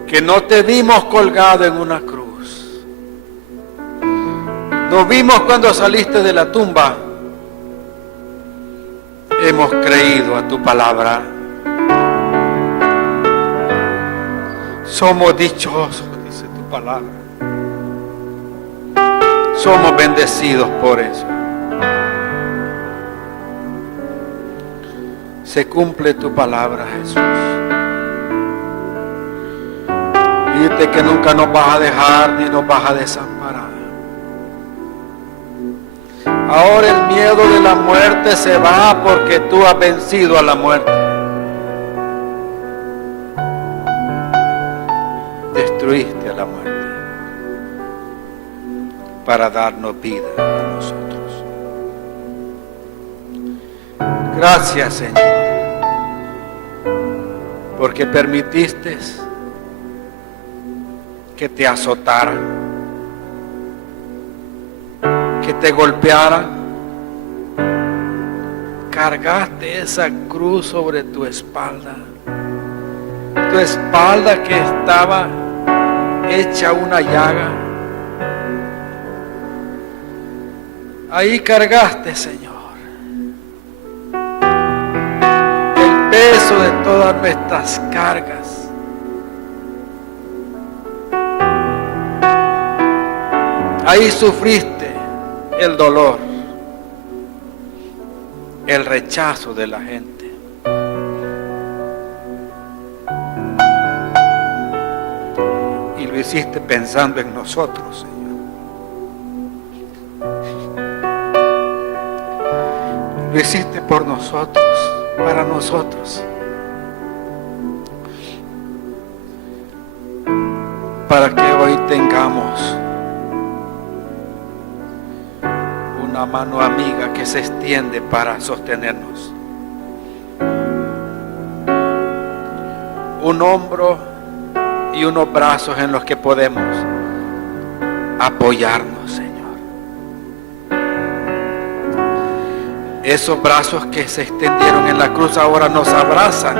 que no te vimos colgado en una cruz. Nos vimos cuando saliste de la tumba. Hemos creído a tu palabra. Somos dichosos, dice tu palabra. Somos bendecidos por eso. Se cumple tu palabra, Jesús. Dice que nunca nos vas a dejar ni nos vas a desamparar. Ahora el miedo de la muerte se va porque tú has vencido a la muerte. Destruiste a la muerte para darnos vida a nosotros. Gracias, Señor, porque permitiste que te azotaran, que te golpearan. Cargaste esa cruz sobre tu espalda que estaba hecha una llaga. Ahí cargaste, Señor, el peso de todas nuestras cargas. Ahí sufriste el dolor, el rechazo de la gente. Y lo hiciste pensando en nosotros, Señor. Lo hiciste por nosotros, para nosotros. Para que hoy tengamos una mano amiga que se extiende para sostenernos, un hombro y unos brazos en los que podemos apoyarnos, Señor. Esos brazos que se extendieron en la cruz ahora nos abrazan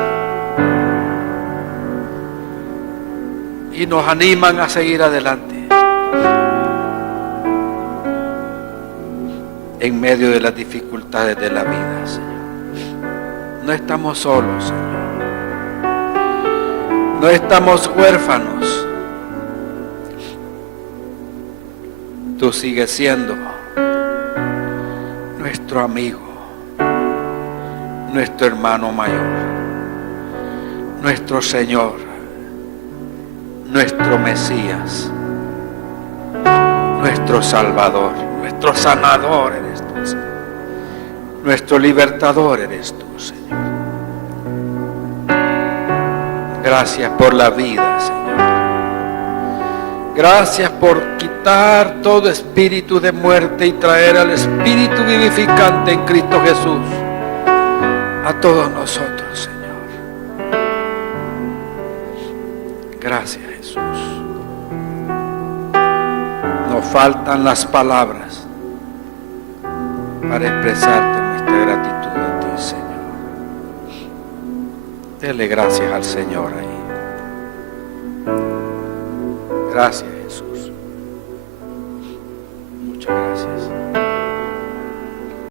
y nos animan a seguir adelante. En medio de las dificultades de la vida, Señor. No estamos solos, Señor. No estamos huérfanos. Tú sigues siendo nuestro amigo, nuestro hermano mayor, nuestro Señor, nuestro Mesías, nuestro Salvador, nuestro sanador eres tú, Señor. Nuestro libertador eres tú, Señor. Gracias por la vida, Señor. Gracias por quitar todo espíritu de muerte y traer al espíritu vivificante en Cristo Jesús a todos nosotros, Señor. Gracias, Jesús. Nos faltan las palabras para expresarte nuestra gratitud a ti, Señor. Dele gracias al Señor ahí. Gracias, Jesús.